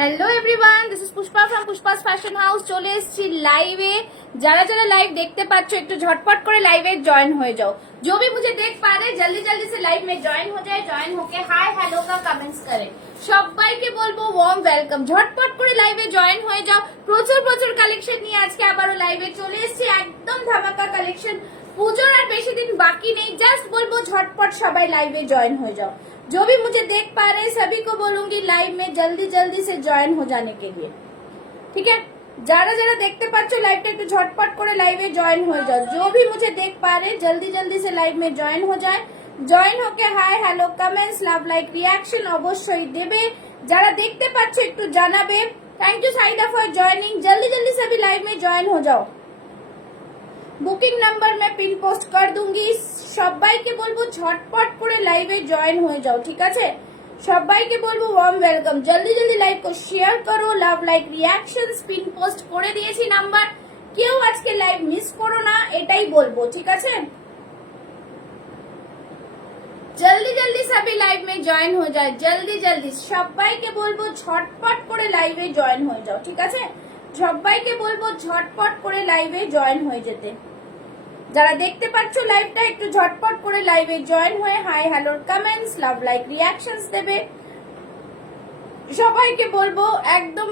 Hello everyone, this is Pushpa from Pushpa's fashion house. চলে এসেছি লাইভে। যারা যারা লাইভ দেখতে পাচ্ছ একটু ঝটপট করে লাইভে জয়েন হয়ে যাও। जो भी मुझे देख पा रहे जल्दी जल्दी से लाइव में जॉइन हो जाए, जॉइन होके हाय हेलो का कमेंट्स करे। সবাইকে বলবো ওয়ার্ম ওয়েলকাম। ঝটপট করে লাইভে জয়েন হয়ে যাও। প্রচুর প্রচুর কালেকশন নিয়ে আজকে আবারও লাইভে চলে এসেছি। একদম ধামাকা কালেকশন। পুজোর আর বেশি दिन बाकी नहीं, जस्ट बोलबो झटपट सबाई लाइव में ज्वाइन हो जाओ। जो भी मुझे देख पा रहे सभी को बोलूंगी लाइव में जल्दी जल्दी से ज्वाइन हो जाने के लिए, ठीक है। যারা যারা দেখতে পাচ্ছ লাইভটা একটু ঝটপট করে লাইভে জয়েন হয়ে যাও। जो भी मुझे देख पा रहे जल्दी जल्दी से लाइव में ज्वाइन हो जाए, জয়েন होके हाय हेलो कमेंट्स লাভ লাইক রিঅ্যাকশন অবশ্যই দেবে। যারা দেখতে পাচ্ছ একটু জানাবে। थैंक यू साइडा फॉर जॉइनिंग। जल्दी जल्दी से भी लाइव में ज्वाइन हो जाओ। বুকিং নাম্বার मैं পিন পোস্ট कर दूंगी। সবাইকে বলবো ঝটপট করে লাইভে জয়েন হয়ে যাও, ঠিক আছে। সবাইকে বলবো ওয়ার্ম ওয়েলকাম। জলদি জলদি লাইভ को শেয়ার করো, লাভ লাইক রিঅ্যাকশনস পিন পোস্ট করে দিয়েছি নাম্বার। কেউ আজকে লাইভ মিস করো না, এটাই বলবো, ঠিক আছে। जल्दी जल्दी सभी लाइव में ज्वाइन हो जाए, जल्दी जल्दी সবাইকে বলবো ঝটপট করে লাইভে জয়েন হয়ে যাও, ঠিক আছে। সবাইকে বলবো ঝটপট করে লাইভে জয়েন হয়ে যেতে। যারা দেখতে পাচ্ছ লাইভটা একটু ঝটপট করে লাইভে জয়েন হয়ে হাই হ্যালোর কমেন্টস লাভ লাইক রিঅ্যাকশনস দেবে। সবাইকে বলবো একদম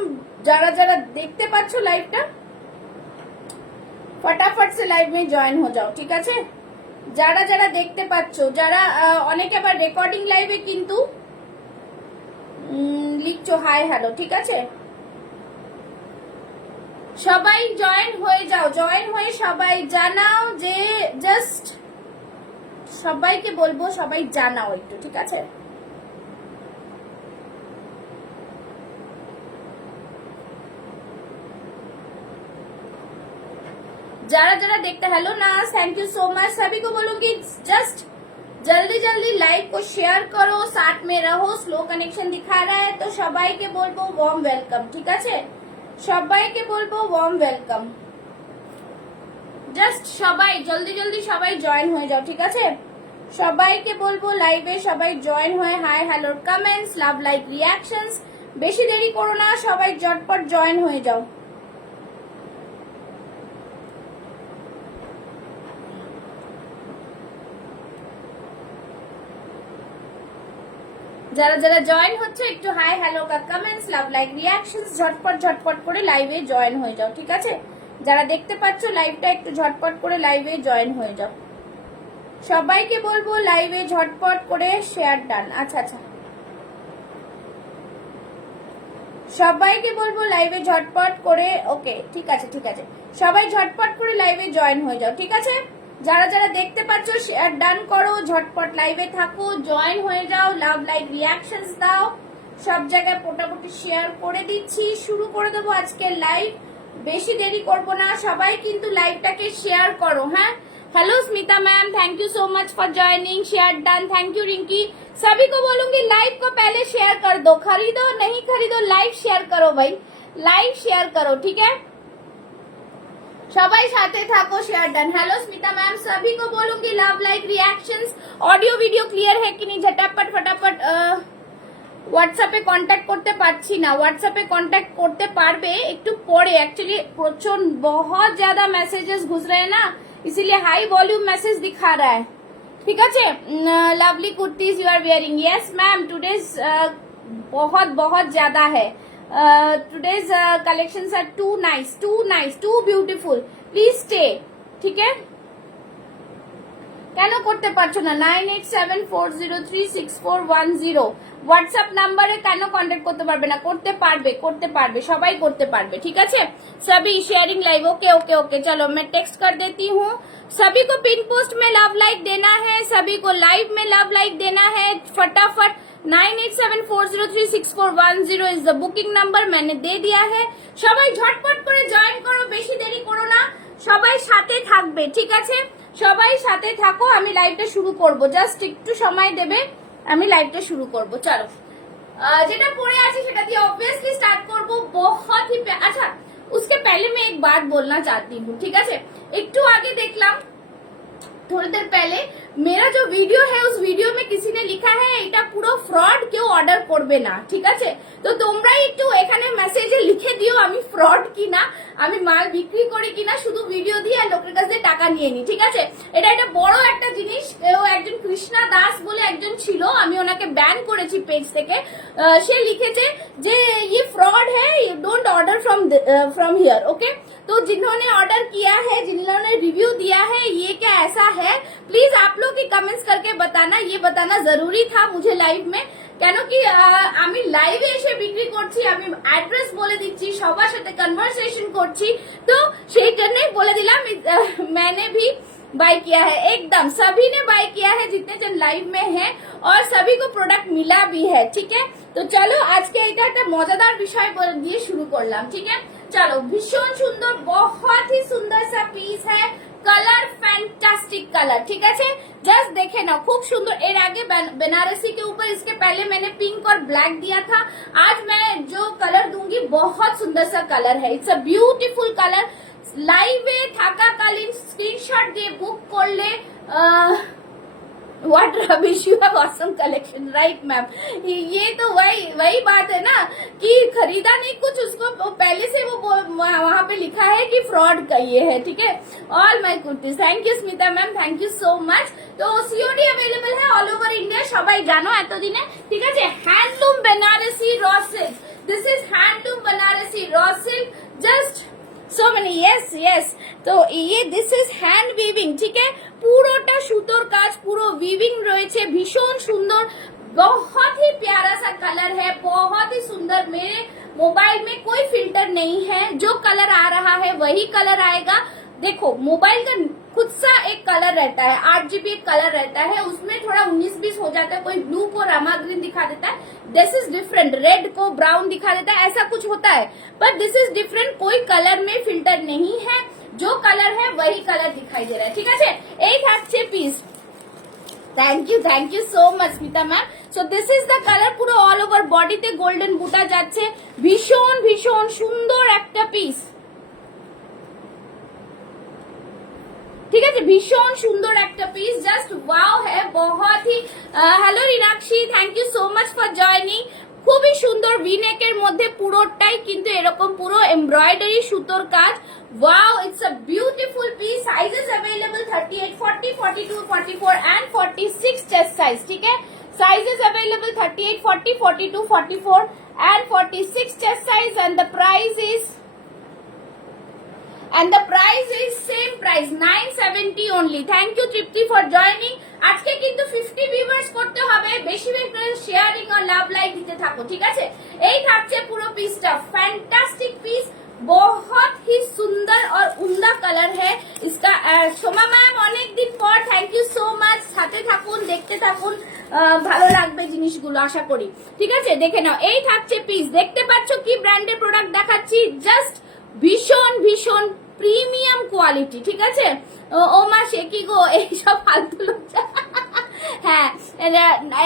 যারা যারা দেখতে পাচ্ছ লাইভটা फटाफट से लाइव में ज्वाइन हो जाओ, ঠিক আছে। যারা যারা দেখতে পাচ্ছ, যারা অনেকে আবার রেকর্ডিং লাইভে কিন্তু লিখছো হাই হ্যালো, ঠিক আছে। সবাই জয়েন হয়ে যাও, জয়েন হয়ে সবাই জানাও যে জাস্ট সবাইকে বলবো সবাই জানাও একটু, ঠিক আছে। যারা যারা দেখতে हेलो ना, थैंक यू सो मच। सभी को बोलूंगी जस्ट जल्दी जल्दी लाइव को शेयर करो, साथ में रहो। स्लो कनेक्शन दिखा रहा है तो সবাইকে বলবো ওয়ার্ম ওয়েলকাম, ঠিক আছে। সবাইকে বলবো ওয়ার্ম ওয়েলকাম। জাস্ট সবাই জলদি জলদি সবাই জয়েন হয়ে যাও, ঠিক আছে। সবাইকে বলবো লাইভে সবাই জয়েন হয়ে হাই হ্যালোর কমেন্টস লাভ লাইক রিঅ্যাকশনস। বেশি দেরি করো না, সবাই ঝটপট জয়েন হয়ে যাও। যারা যারা জয়েন হচ্ছে একটু হাই হ্যালো কা কমেন্টস লাভ লাইক রিঅ্যাকশনস ঝটপট ঝটপট করে লাইভে জয়েন হয়ে যাও, ঠিক আছে। যারা দেখতে পাচ্ছ লাইভটা একটু ঝটপট করে লাইভে জয়েন হয়ে যাও। সবাইকে বলবো লাইভে ঝটপট করে শেয়ার ডান। আচ্ছা আচ্ছা, সবাইকে বলবো লাইভে ঝটপট করে, ওকে ঠিক আছে ঠিক আছে। সবাই ঝটপট করে লাইভে জয়েন হয়ে যাও, ঠিক আছে। যারা যারা দেখতে পাচ্ছ শেয়ার ডান করো, ঝটপট লাইভে থাকো, জয়েন হয়ে যাও, লাভ লাইক রিঅ্যাকশনস দাও। সব জায়গায় মোটামুটি শেয়ার করে দিচ্ছি। শুরু করে দেবো আজকে লাইভ, বেশি দেরি করব না। সবাই কিন্তু লাইভটাকে শেয়ার করো, হ্যাঁ। Hello Smita ma'am, thank you so much for joining. Share done, thank you Rinki. सभी को बोलूंगी लाइव को पहले शेयर कर दो, खरीदो नहीं खरीदो लाइव शेयर करो भाई, लाइव शेयर करो, ठीक है। সবাই সাথে থাকো, share done. Hello Smita ma'am, सभी को बोलूंगी love like reactions. Audio video clear है कि नहीं, झटापट फटाफट। হোয়াটসঅ্যাপে কন্ট্যাক্ট করতে পারছি না, হোয়াটসঅ্যাপে কন্ট্যাক্ট করতে পারবে একটু পরে। एक्चुअली প্রচন্ড बहुत ज्यादा मैसेजेस घुस रहे हैं ना, इसीलिए हाई वॉल्यूम मैसेज दिखा रहा है, ठीक है। Lovely kurtis you are wearing, yes ma'am today's बहुत बहुत ज्यादा है। Today's collections are too nice too beautiful, please stay, ठीक है। কেন করতে পারছো না? 9874036410 হোয়াটসঅ্যাপ নাম্বারে কেন কন্ট্যাক্ট করতে পারবে না? করতে পারবে, করতে পারবে, সবাই করতে পারবে, ঠিক আছে। सभी sharing live, okay okay okay. चलो मैं टेक्स्ट कर देती हूँ। सभी को पिन पोस्ट में लव लाइक देना है, सभी को लाइव में लव लाइक देना है फटाफट। 9874036410 इज द बुकिंग नंबर, मैंने दे दिया है। সবাই ঝটপট করে জয়েন করো, বেশি দেরি করো না। সবাই সাথে থাকবে, ঠিক আছে। সবাই সাথে থাকো, আমি লাইভটা শুরু করব। জাস্ট একটু সময় দেবে, আমি লাইভটা শুরু করব। চলো যেটা পড়ে আছে সেটা দিয়ে ऑब्वियसली स्टार्ट করব। बहुत ही अच्छा, उसके पहले मैं एक बात बोलना चाहती हूँ, ठीक है। একটু আগে দেখলাম थोड़ी देर पहले मेरा जो वीडियो है उस वीडियो में किसी ने लिखा है এটা পুরো ফ্রড, কেউ অর্ডার করবে না, ঠিক আছে? তো তোমরাই একটু এখানে মেসেজে লিখে দিও আমি ফ্রড কিনা, আমি মাল বিক্রি করি কিনা, শুধু ভিডিও দিয়ে আর লোকের কাছে টাকা নিয়ে নি, ঠিক আছে? এটা একটা বড় একটা জিনিস। ও একজন কৃষ্ণা দাস বলে একজন ছিল, আমি ওনাকে ব্যান করেছি পেজ থেকে। সে লিখেছে যে ये फ्रॉड है, don't order from here, okay? तो जिन्होंने ऑर्डर किया है, जिन्होंने रिव्यू दिया है, ये क्या ऐसा है? प्लीज आप लोग की कमेंट्स करके बताना, ये बताना जरूरी था मुझे लाइव में, কেন কি আমি লাইভে এসে বিক্রি করছি, আমি অ্যাড্রেস বলে দিচ্ছি, সবার সাথে কনভারসেশন করছি, তো সেই জন্যই বলে দিলাম। मैंने भी बाय किया है, एकदम सभी ने बाय किया है जितने जन लाइव में हैं, और सभी को प्रोडक्ट मिला भी है, ठीक है? तो चलो আজকে এটা একটা মজাদার বিষয় দিয়ে শুরু করলাম, ঠিক है? चलो, भीषण सुंदर, बहुत ही सुंदर सा पीस है, कलर फैंटास्टिक कलर, ठीक है? जस्ट देखे ना, खूब सुंदर। एर आगे बनारसी के ऊपर इसके पहले मैंने पिंक और ब्लैक दिया था, आज मैं जो कलर दूंगी बहुत सुंदर सा कलर है, इट्स अ ब्यूटीफुल कलर। लाइवे থাকাকালীন স্ক্রিনশট দিয়ে বুক করলে What rubbish, you have awesome collection, right ma'am? ये तो वही बात है ना कि खरीदा नहीं कुछ, उसको पहले से वो वहां पे लिखा है कि फ्रॉड का ये है, ठीक है? All my kurtis, thank you Smita ma'am, thank you so much. तो सीओडी अवेलेबल है ऑल ओवर इंडिया, সবাই জানো এতদিনে, ঠিক আছে? হ্যান্ডলুম বেনারসি র silk, this is handloom Banarasi র silk, just so many, yes yes. तो ये दिस इज हैंड वीविंग, ठीक है? পুরোটা সুতোর কাজ, পুরো वीविंग রয়েছে, ভীষণ সুন্দর, बहुत ही प्यारा सा कलर है, बहुत ही सुंदर। मेरे मोबाइल में कोई फिल्टर नहीं है, जो कलर आ रहा है वही कलर आएगा। देखो, मोबाइल का खुद सा एक कलर रहता है, 8GB एक कलर रहता है, उसमें थोड़ा 19-20 हो जाता है, कोई ब्लू को रामा ग्रीन दिखा देता है, दिस इज डिफरेंट, रेड को ब्राउन दिखा देता है, ऐसा कुछ होता है, पर दिस इज डिफरेंट, कोई कलर में फिल्टर नहीं है, जो कलर है वही कलर दिखाई दे रहा है, ठीक है? एक থাকছে piece, thank you so much Smita ma'am. So this is the colour, পুরো অল ওভার বডিতে গোল্ডেন বুটা যাচ্ছে, ভীষণ ভীষণ সুন্দর একটা পিস, ঠিক আছে? ভীষণ সুন্দর একটা পিস, জাস্ট ওয়াও है, बहुत ही। Hello Rinakshi, thank you so much for joining. খুবই সুন্দর ভিনেকের মধ্যে পুরোটাই কিন্তু এরকম পুরো এমব্রয়ডারি সুতোর কাজ, wow, it's a beautiful piece. Sizes available 38, 40, 42, 44 and 46 chest size, ठीक है? Sizes available 38, 40, 42, 44 and 46 chest size, and the price is same price 970 only। Thank you Tripti for joining. আজকে কিন্তু 50 ভিউয়ার্স করতে হবে, বেশি বেশি শেয়ারিং और লাভ লাইক দিতে থাকো, ঠিক আছে? এই থাকছে পুরো পিসটা, फैंटास्टिक पीस, बहुत ही सुंदर और उम्दा कलर है इसका। সোমা ম্যাম অনেক দিন পর, থ্যাংক ইউ সো মাচ। সাথে থাকুন, দেখতে থাকুন, ভালো লাগবে জিনিসগুলো আশা করি, ঠিক আছে? দেখে নাও, এই থাকছে পিস, দেখতে পাচ্ছ কি ব্র্যান্ডের প্রোডাক্ট দেখাচ্ছি, জাস্ট ভীষণ ভীষণ প্রিমিয়াম কোয়ালিটি, ঠিক আছে? ও মা সে কি গো, এইসব ফালতু লোক। হ্যাঁ,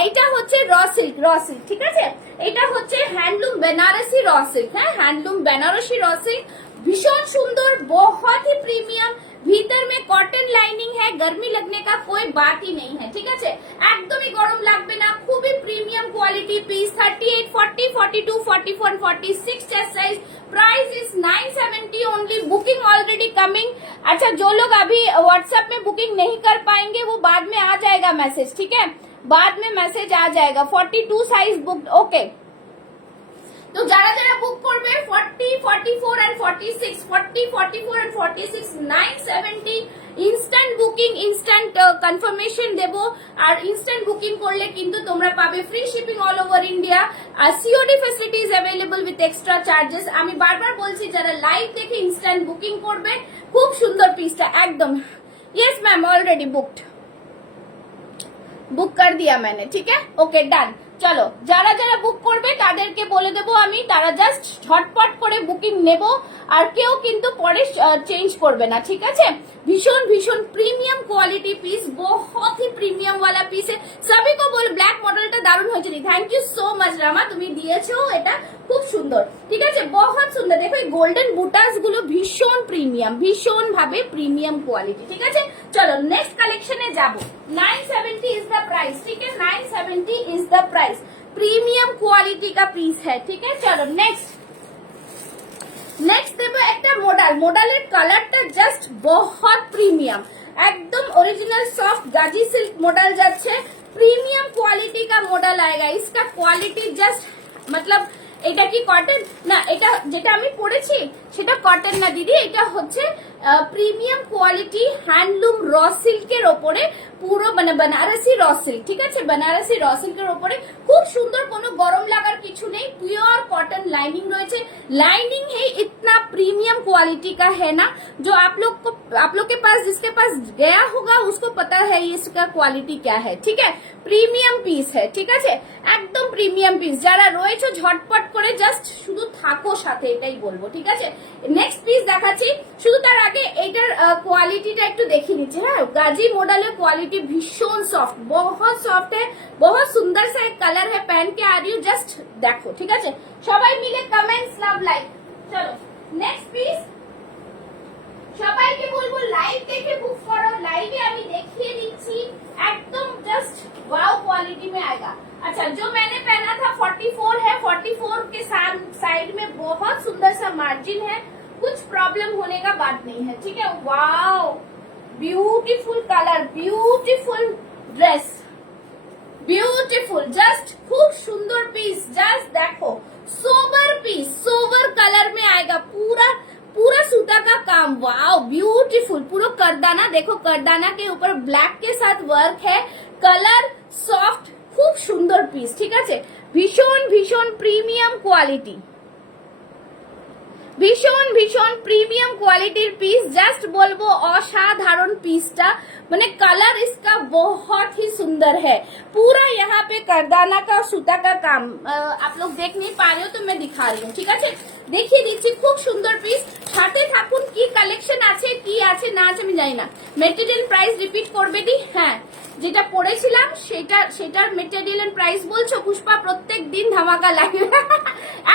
এটা হচ্ছে র সিল্ক, ঠিক আছে? এটা হচ্ছে হ্যান্ডলুম বেনারসি র সিল্ক, হ্যাঁ, হ্যান্ডলুম বেনারসি র সিল্ক, भीषण सुंदर, बहुत ही प्रीमियम, भीतर में कॉटन लाइनिंग है, गर्मी लगने का कोई बात ही नहीं है, ठीक है? एकदम ही गरम লাগবে না, খুবই premium quality piece. 38, 40, 42, 44, 46 chest size, price is 970 only. Booking already coming. अच्छा, जो लोग अभी व्हाट्सएप में बुकिंग नहीं कर पाएंगे वो बाद में आ जाएगा मैसेज, ठीक है? बाद में मैसेज आ जाएगा। 42 साइज बुक्ड, ओके? तो যারা যারা বুক করবে 40, 44 and 46, 40, 44 and 46, 970 instant booking, instant confirmation দেব। আর ইনস্ট্যান্ট বুকিং করলে কিন্তু তোমরা পাবে free shipping all over India, আর COD facilities available with extra charges. আমি বারবার বলছি, যারা লাইভ দেখে ইনস্ট্যান্ট বুকিং করবে, খুব সুন্দর পিসটা একদম। यस मैम, ऑलरेडी बुक कर दिया मैंने, ठीक है? Okay, done. চলো যারা যারা বুক করবে তাদেরকে বলে দেবো আমি, তারা জাস্ট ঝটপট করে বুকিং নেব, আর কেউ কিন্তু পরে চেঞ্জ করবে না, ঠিক আছে। भीषण भीषण प्रीमियम क्वालिटी पीस, बहुत ही प्रीमियम वाला पीस है। सभी को बोल ब्लैक मॉडलটা দারুণ হয়েছে। থ্যাংক ইউ সো মাচ রামা, তুমি দিয়েছো, এটা খুব সুন্দর, ঠিক আছে, বহুত সুন্দর। দেখো এই গোল্ডেন বুটাস গুলো ভীষণ প্রিমিয়াম, ভীষণ ভাবে প্রিমিয়াম কোয়ালিটি, ঠিক আছে। চলো নেক্সট কালেকশনে যাব। 970 इज द प्राइस, ठीक है, 970 is the price. Premium quality का पीस है, ठीक है। चलो नेक्स्ट দেবো একটা মডেলের কালারটা জাস্ট বহুত প্রিমিয়াম, একদম ओरिजिनल सॉफ्ट गाजी सिल्क मॉडल যাচ্ছে। प्रीमियम क्वालिटी का मॉडल आएगा, इसका क्वालिटी जस्ट मतलब এটা কি কটন না, এটা যেটা আমি পরেছি সেটা কটন না দিদি, এটা হচ্ছে প্রিমিয়াম কোয়ালিটি হ্যান্ডলুম র সিল্কের ওপরে, পুরো মানে बनारसी র সিল্ক, ঠিক আছে, बनारसी র সিল্কের ওপরে খুব সুন্দর, কোনো গরম লাগার কিছু নেই, পিওর कॉटन लाइनिंग রয়েছে। लाइनिंग है इतना प्रीमियम क्वालिटी का है ना, जो आप लोग के पास, जिसके पास गया होगा उसको पता है इसका क्वालिटी क्या है, ठीक है। প্রিমিয়াম পিস है, ঠিক আছে, একদম প্রিমিয়াম পিস। যারা রয়েছে ঝটপট করে জাস্ট শুধু থাকো সাথে, এটাই বলবো, ঠিক আছে। নেক্সট পিস দেখাচ্ছি, শুধু তার আগে এইটার কোয়ালিটিটা একটু দেখে নিচ্ছি। হ্যাঁ, गाजी मॉडल क्वालिटी भीषण सॉफ्ट, बहुत सॉफ्ट है, बहुत सुंदर सा एक कलर है, पहन के आ रही हूँ, जस्ट देखो, ठीक है। সবাই মিলে কমেন্টস লাভ লাইক। চলো নেক্সট পিস, সবাইকে বলবো লাইভ দেখে বুক করো, লাইভে আমি দেখিয়ে দিচ্ছি, एकदम जस्ट वाव क्वालिटी में आएगा। अच्छा, जो मैंने पहना था 44 है, 44 के साइड में बहुत सुंदर सा मार्जिन है, कुछ प्रॉब्लम होने का बात नहीं है, ठीक है। Wow, beautiful colour, beautiful dress, beautiful, just खूब सुंदर पीस, जस्ट देखो, सोबर पीस, सोबर कलर में आएगा, पूरा पूरा सूता का काम, वाओ ब्यूटीफुल, पूरा करदाना देखो, करदाना के ऊपर ब्लैक के साथ वर्क है, कलर सॉफ्ट, खूब सुंदर पीस, ठीक है। भीषण भीषण प्रीमियम क्वालिटी, ভীষণ ভীষণ প্রিমিয়াম কোয়ালিটির পিস, জাস্ট বলবো অসাধারণ পিসটা, মানে कलर इसका बहुत ही सुंदर है, पूरा यहाँ पे करदाना का सूता का काम, आप लोग देख नहीं पा रहे हो तो मैं दिखा रही हूँ, ঠিক আছে, দেখিয়ে দিচ্ছি, খুব সুন্দর পিস। সাথে থাকুন, কি কালেকশন আছে কি আছে না আছে আমি জানি না। মেটেরিয়াল প্রাইস রিপিট করবে দি, হ্যাঁ যেটা পড়েছিলাম সেটার মেটেরিয়াল এন্ড প্রাইস বলছো পুষ্পা, প্রত্যেক দিন ধামাকা লাইভ,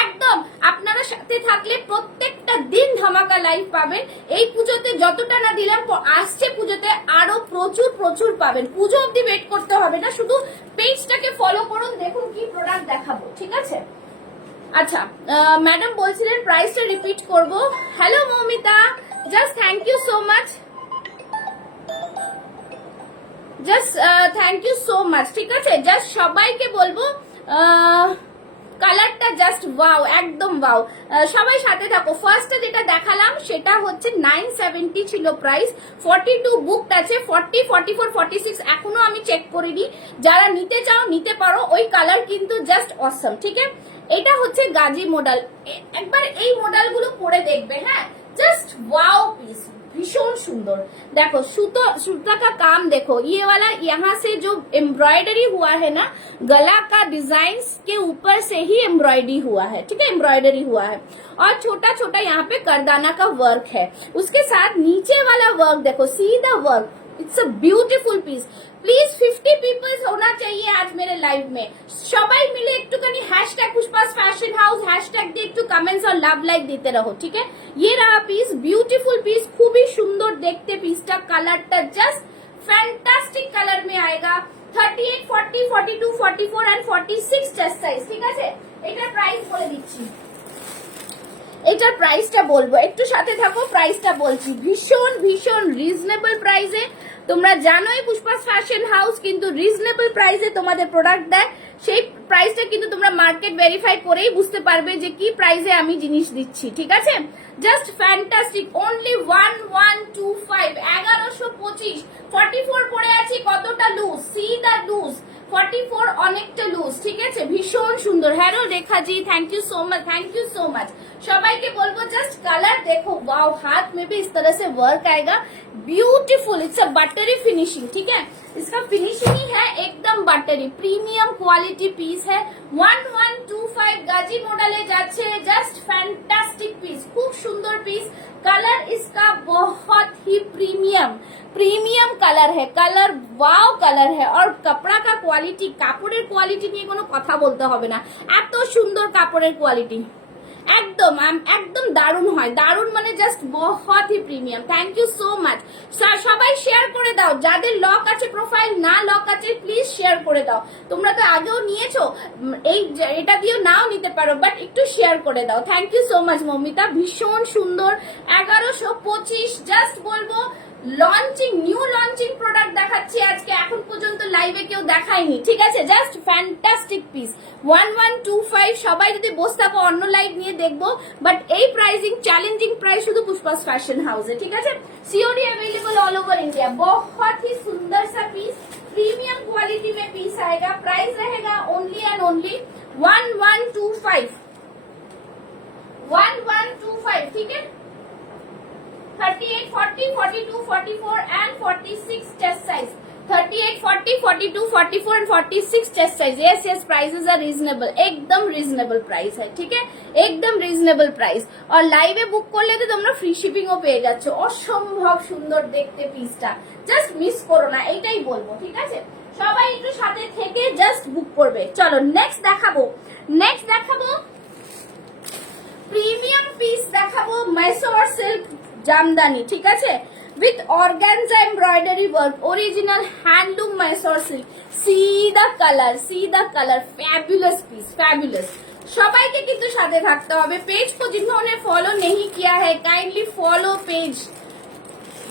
একদম আপনারা সাথে থাকলে প্রত্যেকটা দিন ধামাকা লাইভ পাবেন। এই পুজোতে যতটা না দিলাম, আসছে পুজোতে আরো প্রচুর প্রচুর পাবেন, পুজো অবধি ওয়েট করতে হবে না, শুধু পেজটাকে ফলো করুন, দেখুন কি প্রোডাক্ট দেখাবো, ঠিক আছে। আচ্ছা, ম্যাডাম বলছিলেন প্রাইসটা রিপিট করব। Hello Moumita, just thank you so much, just thank you so much, ঠিক আছে। জাস্ট সবাইকে বলবো কালারটা জাস্ট ওয়াও, একদম ওয়াও, সবাই সাথে থাকো। ফার্স্টে যেটা দেখালাম সেটা হচ্ছে 970 ছিল প্রাইস, 42 বুকড আছে, 40, 44, 46 এখনো আমি চেক করিনি, যারা নিতে চাও নিতে পারো, ওই কালার কিন্তু জাস্ট অসম, ঠিক আছে। এটা হচ্ছে গাজি মডেল, একবার এই মডেলগুলো পরে দেখবে, হ্যাঁ জাস্ট ওয়াও পিস, भीषण सुंदर, देखो सूता का काम देखो, ये वाला यहाँ से जो एम्ब्रॉयडरी हुआ है ना, गला का डिजाइन के ऊपर से ही एम्ब्रॉयडरी हुआ है, ठीक है, एम्ब्रॉयडरी हुआ है, और छोटा छोटा यहाँ पे करदाना का वर्क है, उसके साथ नीचे वाला वर्क देखो, सीधा work, it's a beautiful piece. Please 50 peoples होना चाहिए आज मेरे लाइव में, সবাই মিলে একটুখানি hashtag Pushpa's fashion house hashtag দিয়ে একটু कमेंट्स और लव लाइक দিতে रहो, ठीक है। ये रहा पीस, ब्यूटीफुल पीस, খুবই সুন্দর দেখতে পিসটা, কালারটা জাস্ট ফ্যান্টাস্টিক কালার में आएगा। 38, 40, 42, 44 एंड 46 চেস্ট সাইজ, ঠিক আছে। এটার প্রাইস বলে দিচ্ছি, এটার প্রাইসটা বলবো, একটু সাথে থাকো, প্রাইসটা বলছি, ভীষণ ভীষণ রিজনেবল প্রাইসে। তোমরা জানোই পুষ্পাস ফ্যাশন হাউস কিন্তু রিজনেবল প্রাইসে তোমাদের প্রোডাক্ট দেয়, সেই প্রাইসটা কিন্তু তোমরা মার্কেট ভেরিফাই করেই বুঝতে পারবে যে কি প্রাইসে আমি জিনিস দিচ্ছি, ঠিক আছে। জাস্ট ফ্যান্টাস্টিক, অনলি 1125, 1125, 44 পরে আছি, কতটা লুজ, সি দা লুজ, 44 অনেকটা লুজ, ঠিক আছে, ভীষণ সুন্দর। Hello Rekhaji, thank you so much, thank you so much. সবাইকে বলবো জাস্ট কালার দেখো, वाओ, हाथ में भी इस तरह से वर्क आएगा, beautiful, it's a buttery finishing, ठीक है, इसका फिनिशिंग ही है एकदम बटरी, प्रीमियम क्वालिटी पीस है। 1125 गाजी मॉडले যাচ্ছে, जस्ट फैंटास्टिक पीस, खूब सुंदर पीस। कलर इसका बहुत ही प्रीमियम कलर है, कलर वाव कलर है। और कपड़ा का क्वालिटी, কাপড়ের কোয়ালিটি নিয়ে কোনো কথা বলতে হবে না, এত সুন্দর কাপড়ের কোয়ালিটি, একদম একদম দারুণ হয়, দারুণ মানে জাস্ট বহুত হি premium. Thank you so much. সবাই শেয়ার করে দাও, যাদের লক আছে প্রোফাইল, না লক আছে প্লিজ শেয়ার করে দাও। তোমরা তো আগেও নিয়েছো, এই এটা দিয়েও নাও নিতে পারো, বাট একটু শেয়ার করে দাও। Thank you so much Momita, ভীষণ সুন্দর। 1125, জাস্ট বলবো লঞ্চিং, নিউ লঞ্চিং প্রোডাক্ট দেখাচ্ছি আজকে, এখন পর্যন্ত লাইভে কেউ দেখায়নি, ঠিক আছে, জাস্ট ফ্যান্টাস্টিক পিস। 1125, সবাই যদি বসে থাকো অন্য লাইভ নিয়ে দেখবো, বাট এই প্রাইসিং চ্যালেঞ্জিং প্রাইস শুধু पुष्पास फैशन हाउस है, ठीक है, COD available all over India. बहुत ही सुंदर सा पीस, प्रीमियम क्वालिटी में पीस आएगा। प्राइस रहेगा ओनली एंड ओनली 1125, 1125, ठीक है। 38, 40, 42, 44 and 46 chest size, 38, 40, 42, 44 and 46 chest size। yes prices are reasonable, एकदम रीजनेबल प्राइस है, ठीक है, एकदम रीजनेबल प्राइस। और লাইভে বুক করলে তো তোমরা ফ্রি শিপিং ও পেয়ে যাচ্ছ। অসম্ভব সুন্দর দেখতে পিসটা, জাস্ট মিস করো না, এইটাই বলবো, ঠিক আছে। সবাই একটু সাথে থেকে জাস্ট বুক করবে। চলো নেক্সট দেখাবো, প্রিমিয়াম পিস দেখাবো, मैसोर सिल्क জামদানি, ঠিক আছে, with organza embroidery work, original handloom Mysore silk. see the color, fabulous piece, fabulous। সবাইকে কিন্তু সাথে থাকতে হবে। पेज को जिन्होंने फॉलो नहीं किया है kindly follow page,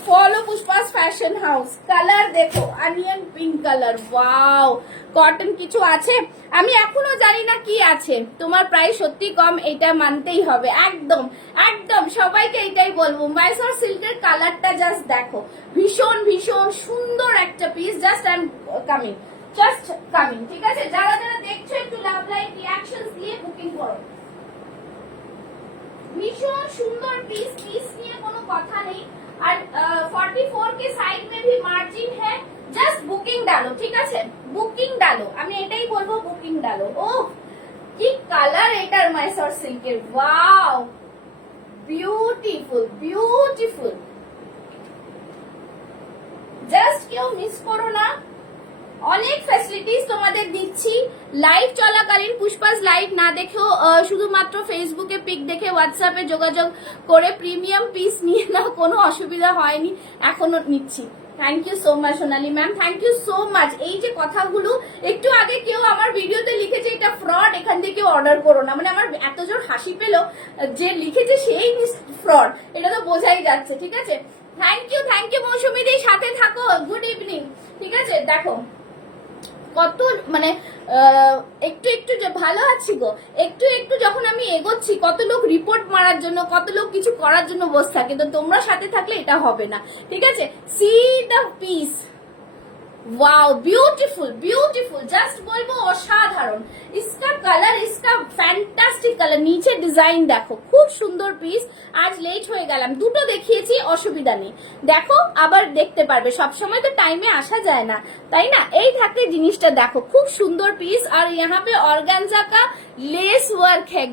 follow Pushpa's fashion house. Colour দেখো, onion pink colour, wow. Cotton কিছু আছে, আমি এখনো জানি না কি আছে। তোমার প্রাইস সত্যি কম, এটা মানতেই হবে, একদম একদম সবাইকে এটাই বলবো। মাইসোর সিল্কের কালারটা জাস্ট দেখো, ভীষণ ভীষণ সুন্দর একটা piece. Just I am coming, ঠিক আছে। যারা যারা দেখছো একটু লাভ লাইক রিঅ্যাকশনস দিয়ে বুকিং করো। ভীষণ সুন্দর পিস নিয়ে কোনো কথা নেই। और 44 के साइड में भी मार्जिन है, जस्ट बुकिंग डालो, ठीक है, बुकिंग डालो, আমি এটাই বলবো, বুকিং ডালো। ওহ কি কালার এটার মাইসোর সিল্কের, ওয়াও, বিউটিফুল, জাস্ট কেউ মিস করো না। অনেক ফ্যাসিলিটিস তোমাদের দিচ্ছি লাইভ চলাকালীন। পুষ্পাস লাইভ না দেখেও শুধুমাত্র ফেসবুকে পিক দেখে হোয়াটসঅ্যাপে যোগাযোগ করে প্রিমিয়াম পিস নিয়ে নাও, কোনো অসুবিধা হয়নি, এখনো নিচ্ছি। Thank you so much Sonali ma'am, thank you so much. এই যে কথাগুলো একটু আগে কেউ আমার ভিডিওতে লিখেছে এটা ফ্রড, এখান থেকে কেউ অর্ডার করো না, মানে আমার এত জোর হাসি পেলো, যে লিখেছে সেই ফ্রড, এটা তো বোঝাই যাচ্ছে, ঠিক আছে। থ্যাংক ইউ মৌসুমী দি, সাথে থাকো, গুড ইভিনিং, ঠিক আছে। দেখো কত মানে একটু যে ভালো আছি গো, একটু যখন আমি এগোচ্ছি, কত লোক রিপোর্ট মারার জন্য, কত লোক কিছু করার জন্য বসে থাকে, তো তোমরা সাথে থাকলে এটা হবে না, ঠিক আছে। C the piece, wow beautiful, just बोलबो असाधारण। इसका कलर, इसका फैंटास्टिक कलर, नीचे डिजाइन देखो, खूब सुंदर पिस। आज लेट हो गेलाम, দুটো দেখিয়েছি, অসুবিধা নেই, দেখো আবার দেখতে পারবে, সব সময় তো টাইমে আসা যায় না, তাই না। এই থাকতে জিনিসটা দেখো, খুব সুন্দর পিস। और यहाँ पे ऑर्गेन्जा का लेस वर्क है,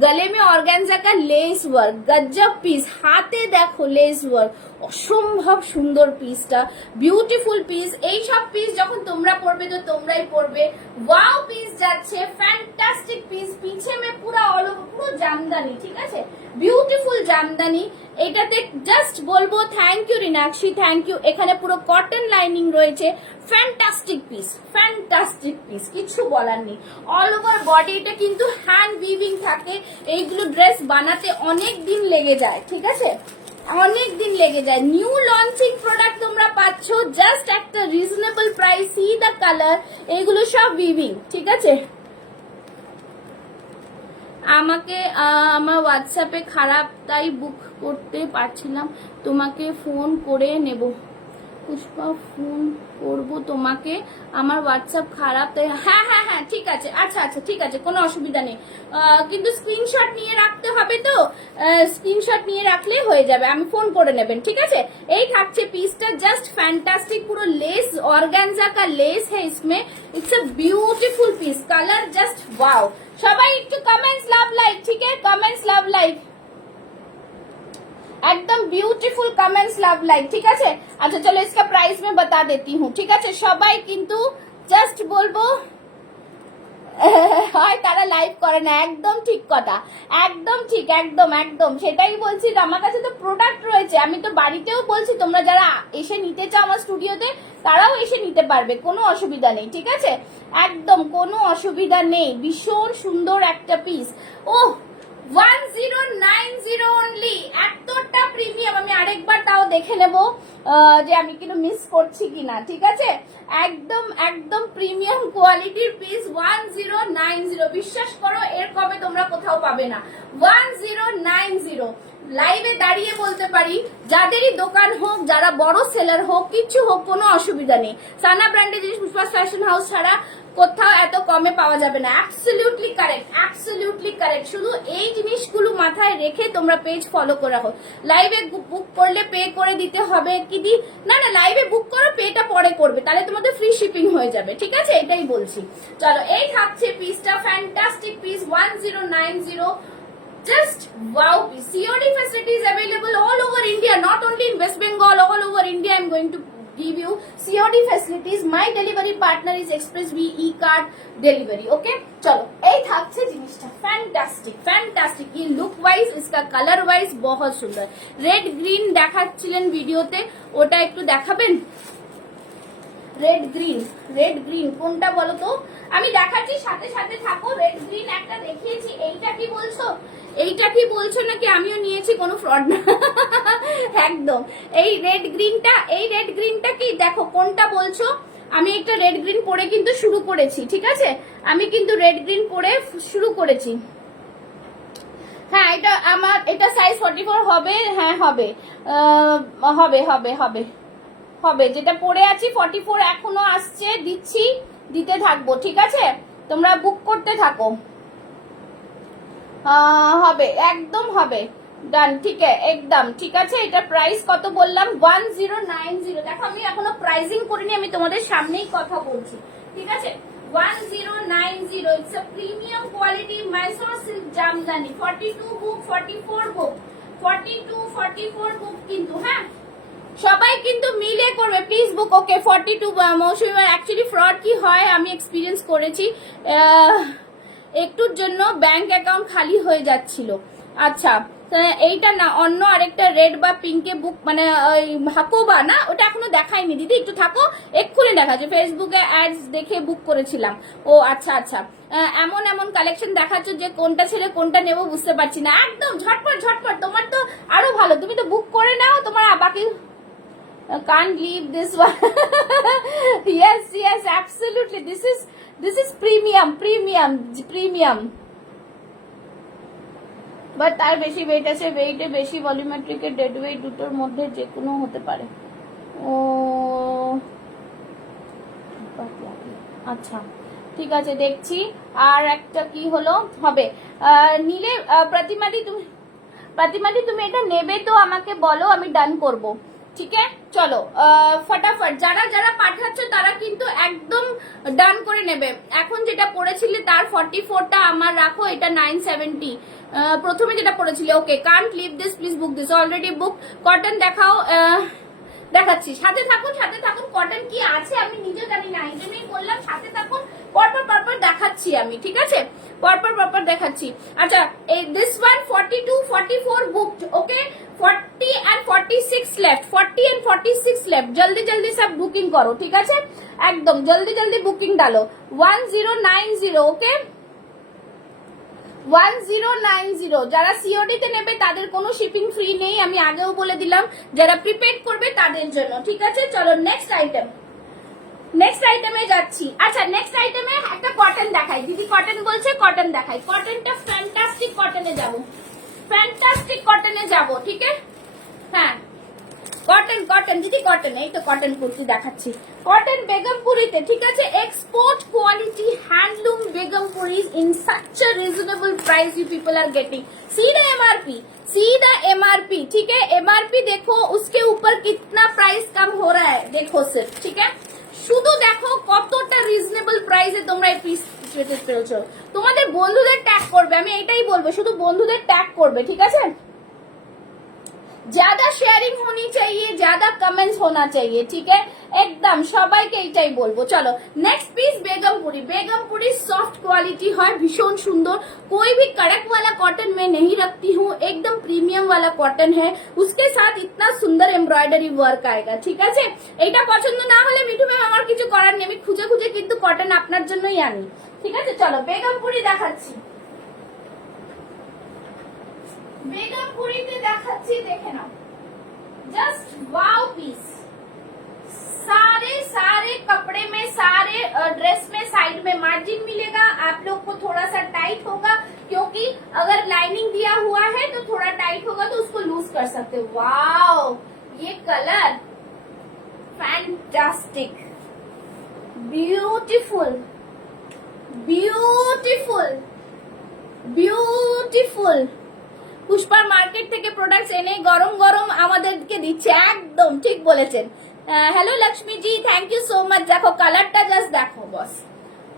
गले में ऑर्गेन्जा का लेस वर्क, गजब पीस। हाथे देखो लेस वर्क, অসম্ভব সুন্দর পিসটা, বিউটিফুল পিস। এই সব পিস যখন তোমরা পরবে তো তোমরাই পরবে, ওয়াও পিস যাচ্ছে, ফ্যান্টাস্টিক পিস। পিছে মে পুরো অল ওভার পুরো জামদানি, ঠিক আছে, বিউটিফুল জামদানি। এটাতে জাস্ট বলবো থ্যাংক ইউ রিনাক্ষী, থ্যাংক ইউ। এখানে পুরো কটন লাইনিং রয়েছে, ফ্যান্টাস্টিক পিস, কিছু বলার নেই। অল ওভার বডি, এটা কিন্তু হ্যান্ড উইভিং থাকে, এইগুলো ড্রেস বানাতে অনেক দিন লেগে যায়, ঠিক আছে, অনেক দিন লেগে যায়। নিউ লঞ্চিং প্রোডাক্ট তোমরা পাচ্ছ জাস্ট একটা reasonable price. C the colour, এইগুলো সব উইভিং, ঠিক আছে। আমাকে আমার হোয়াটসঅ্যাপে খারাপ, তাই বুক করতে পারছিলাম, তোমাকে ফোন করে নেব। পুষ্পা ফোন করবো তোমাকে, আমার হোয়াটসঅ্যাপ খারাপ তাই। হ্যাঁ হ্যাঁ হ্যাঁ ঠিক আছে, আচ্ছা আচ্ছা ঠিক আছে, কোনো অসুবিধা নেই। কিন্তু স্ক্রিনশট নিয়ে রাখতে হবে, তো স্ক্রিনশট নিয়ে রাখলে হয়ে যাবে, আমি ফোন করে নেবেন, ঠিক আছে। এই থাকছে পিসটা, জাস্ট ফ্যান্টাস্টিক, পুরো লেস অর্গানজা কা লেস হ্যাঁ इसमें, it's a beautiful piece, colour just wow. সবাই একটু কমেন্টস লাভ লাইক, ঠিক আছে, কমেন্টস লাভ লাইক, एकदम ब्यूटीफुल कमेंट्स लव लाइक, ठीक है। अच्छा चलो इसका प्राइस मैं बता देती हूँ, ठीक है। সবাই কিন্তু জাস্ট বলবো হয় তারা লাইভ করে না, একদম ঠিক কথা, একদম ঠিক, একদম একদম সেটাই বলছি। আমার কাছে তো প্রোডাক্ট রয়েছে, আমি তো বাড়িতেও বলছি, তোমরা যারা এসে নিতে চাও আমার স্টুডিওতে তারাও এসে নিতে পারবে, কোনো অসুবিধা নেই, ঠিক আছে, একদম কোনো অসুবিধা নেই। ভীষণ সুন্দর একটা পিস। ও 1090 অনলি, এতটা প্রিমিয়াম। আমি আরেকবার তাও দেখে নেব যে আমি কিন্তু মিস করছি কিনা, ঠিক আছে। একদম একদম প্রিমিয়াম কোয়ালিটির পিস 1090, বিশ্বাস করো এর কমে তোমরা কোথাও পাবে না। 1090 লাইভে দাঁড়িয়ে বলতে পারি, যাদেরই দোকান হোক, যারা বড় সেলার হোক, কিছু হোক, কোনো অসুবিধা নেই। সানা ব্র্যান্ডের জিনিস পুষ্পা ফ্যাশন হাউস ছাড়া কোথাও এত কমে পাওয়া যাবে না। Absolutely correct, absolutely correct. শুধু এই জিনিসগুলো মাথায় রেখে তোমরা পেজ ফলো করে রাখো। লাইভে বুক করলে পে করে দিতে হবে কি দি না, না লাইভে বুক করো, পেটা পরে করবে, তাহলে তোমাদের ফ্রি শিপিং হয়ে যাবে, ঠিক আছে, এটাই বলছি। চলো এই থাকছে পিসটা, fantastic piece 1090, just wow piece. COD facilities available all over India, not only in West Bengal, all over India. I'm going to give you COD facilities. My delivery partner is Express V E-Card delivery, okay? चलो এই থাকছে জিনিসটা, fantastic fantastic. ये look wise, इसका colour wise बहुत सुंदर। Red green দেখাচ্ছিলেন ভিডিওতে, ওটা একটু দেখাবেন। রেড গ্রিন কোনটা বলো তো, আমি দেখাচ্ছি, সাথে সাথে থাকো। রেড গ্রিন একটা দেখিয়েছি, এইটা কি বলছো, এইটা কি বলছো নাকি আমিও নিয়েছি, কোনো ফ্রড না একদম। এই রেড গ্রিনটা কি দেখো কোনটা বলছো। আমি একটা রেড গ্রিন পরে কিন্তু শুরু করেছি, ঠিক আছে, আমি কিন্তু রেড গ্রিন পরে শুরু করেছি। হ্যাঁ এটা আমার, এটা সাইজ 44 হবে, হ্যাঁ হবে হবে হবে হবে হবে, যেটা পরে আছি 44 এখনো আসছে, দিচ্ছি, দিতে থাকবো, ঠিক আছে, তোমরা বুক করতে থাকো, হবে একদম হবে, ডান, ঠিক আছে, একদম ঠিক আছে। এটা প্রাইস কত বললাম, 1090। দেখো আমি এখনো প্রাইসিং করিনি, আমি তোমাদের সামনেই কথা বলছি, ঠিক আছে। 1090, it's a premium quality Mysore silk Jamdani, 42 book, 44 book, 44 book কিন্তু, হ্যাঁ সবাই কিন্তু মিলে করবে please book, okay. 42 Mousumi, actually fraud কি হয় আমি এক্সপিরিয়েন্স করেছি, একটুর জন্য ব্যাংক অ্যাকাউন্ট খালি হয়ে যাচ্ছিল। আচ্ছা এইটা না, অন্য আরেকটা রেড বা পিঙ্কে বুক, মানে হাকোবা না, ওটা এখনো দেখাইনি দিদি, একটু থাকো, এক্ষুনি দেখাচ্ছে, ফেসবুকে অ্যাডস দেখে বুক করেছিলাম। ও আচ্ছা আচ্ছা, এমন এমন কালেকশন দেখাচ্ছ যে কোনটা ছেড়ে কোনটা নেবো বুঝতে পারছি না, একদম ঝটপট ঝটপট, তোমার তো আরো ভালো, তুমি তো বুক করে নাও, তোমার বাকি can't leave this one yes absolutely, this is premium but তার বেশি ওয়েট আছে, ওয়েটে বেশি, ভলিউমেট্রিক এর ডেড ওয়েট, দুটোর মধ্যে যে কোনো হতে পারে। ও আচ্ছা ঠিক আছে, দেখছি। আর একটা কি হলো, হবে নিলে প্রতিমাদি তুমি এটা নেবে তো আমাকে বলো, আমি ডান করব, ঠিক আছে। চলো ফটাফট যারা যারা পাঠাচ্ছ তারা কিন্তু একদম ডান করে নেবে। এখন যেটা পড়েছিলে তার 44টা আমার রাখো, এটা 970, প্রথমে যেটা পড়েছিলে, okay. Can't leave this, please book this, already book. Cotton দেখাও, দেখাচ্ছি, সাথে থাকুন সাথে থাকুন। কটন কি আছে আমি নিজে জানি না, এই জন্যই বললাম সাথে থাকুন, পরপর দেখাচ্ছি আমি, ঠিক আছে, পরপর দেখাচ্ছি। আচ্ছা এই this one 42 44 booked, okay. 40 and 46 left, 40 and 46 left, জলদি জলদি সব বুকিং করো, ঠিক আছে, একদম জলদি জলদি বুকিং ডালো। 1090, ওকে, 1090। যারা সিওডি তে নেবে তাদের কোনো শিপিং ফ্রি নেই, আমি আগেও বলে দিলাম, যারা প্রিপেড করবে তাদের জন্য, ঠিক আছে। চলো নেক্সট আইটেমে যাচ্ছি। আচ্ছা নেক্সট আইটেমে একটা কটন দেখাই, দিদি কটন বলছে, কটন দেখাই। কটনটা ফ্যান্টাস্টিক কটনে যাব, ফ্যান্টাস্টিক কটনে যাব, ঠিক আছে। হ্যাঁ কটন কটন দিদি কটন, এই তো কটন কুর্তি দেখাচ্ছি, কটন বেগমপুরিতে, ঠিক আছে, export quality handloom Begampuri in such a reasonable price you people are getting. See the MRP, see the MRP, ठीक है, एमआरपी देखो उसके ऊपर कितना प्राइस कम हो रहा है, देखो सिर्फ, ठीक है, শুধু দেখো কতটা রিজনেবল প্রাইসে তোমরা এই পিস পেয়েছো। তোমাদের বন্ধুদের ট্যাগ করবে, আমি এটাই বলবো, শুধু বন্ধুদের ট্যাগ করবে, ঠিক আছে, ज्यादा शेयरिंग होनी चाहिए, ज्यादा कमेंट्स होना चाहिए, ठीक है, एकदम সবাইকে এইটাই বলবো। চলো next piece Begampuri, Begampuri soft quality है, भीषण सुंदर, कोई भी कड़क वाला कॉटन में नहीं रखती हूँ, एकदम प्रीमियम वाला कॉटन है, उसके साथ इतना सुंदर एम्ब्रॉयडरी वर्क आएगा, ঠিক আছে। এইটা পছন্দ না হলে মিঠু ম্যাম আমার কিছু করার নেই, আমি খুঁজে খুঁজে কিন্তু কটন আপনার জন্যই আনি, ঠিক আছে। চলো বেগমপুরি দেখাচ্ছি, বেগমপুরিতে দেখাচ্ছি, দেখে নাও, जस्ट वाओ पीस, सारे सारे कपड़े में, सारे ड्रेस में साइड में मार्जिन मिलेगा, आप लोग को थोड़ा सा टाइट होगा क्योंकि अगर लाइनिंग दिया हुआ है तो थोड़ा टाइट होगा, तो उसको लूज कर सकते हो। वाओ ये colour fantastic, beautiful beautiful beautiful. পুষ্পার মার্কেট থেকে প্রোডাক্টস এনে গরম গরম আমাদেরকে দিচ্ছে, একদম ঠিক বলেছেন। Hello Lakshmi ji, thank you so much. দেখো কালারটা জাস্ট দেখো বস,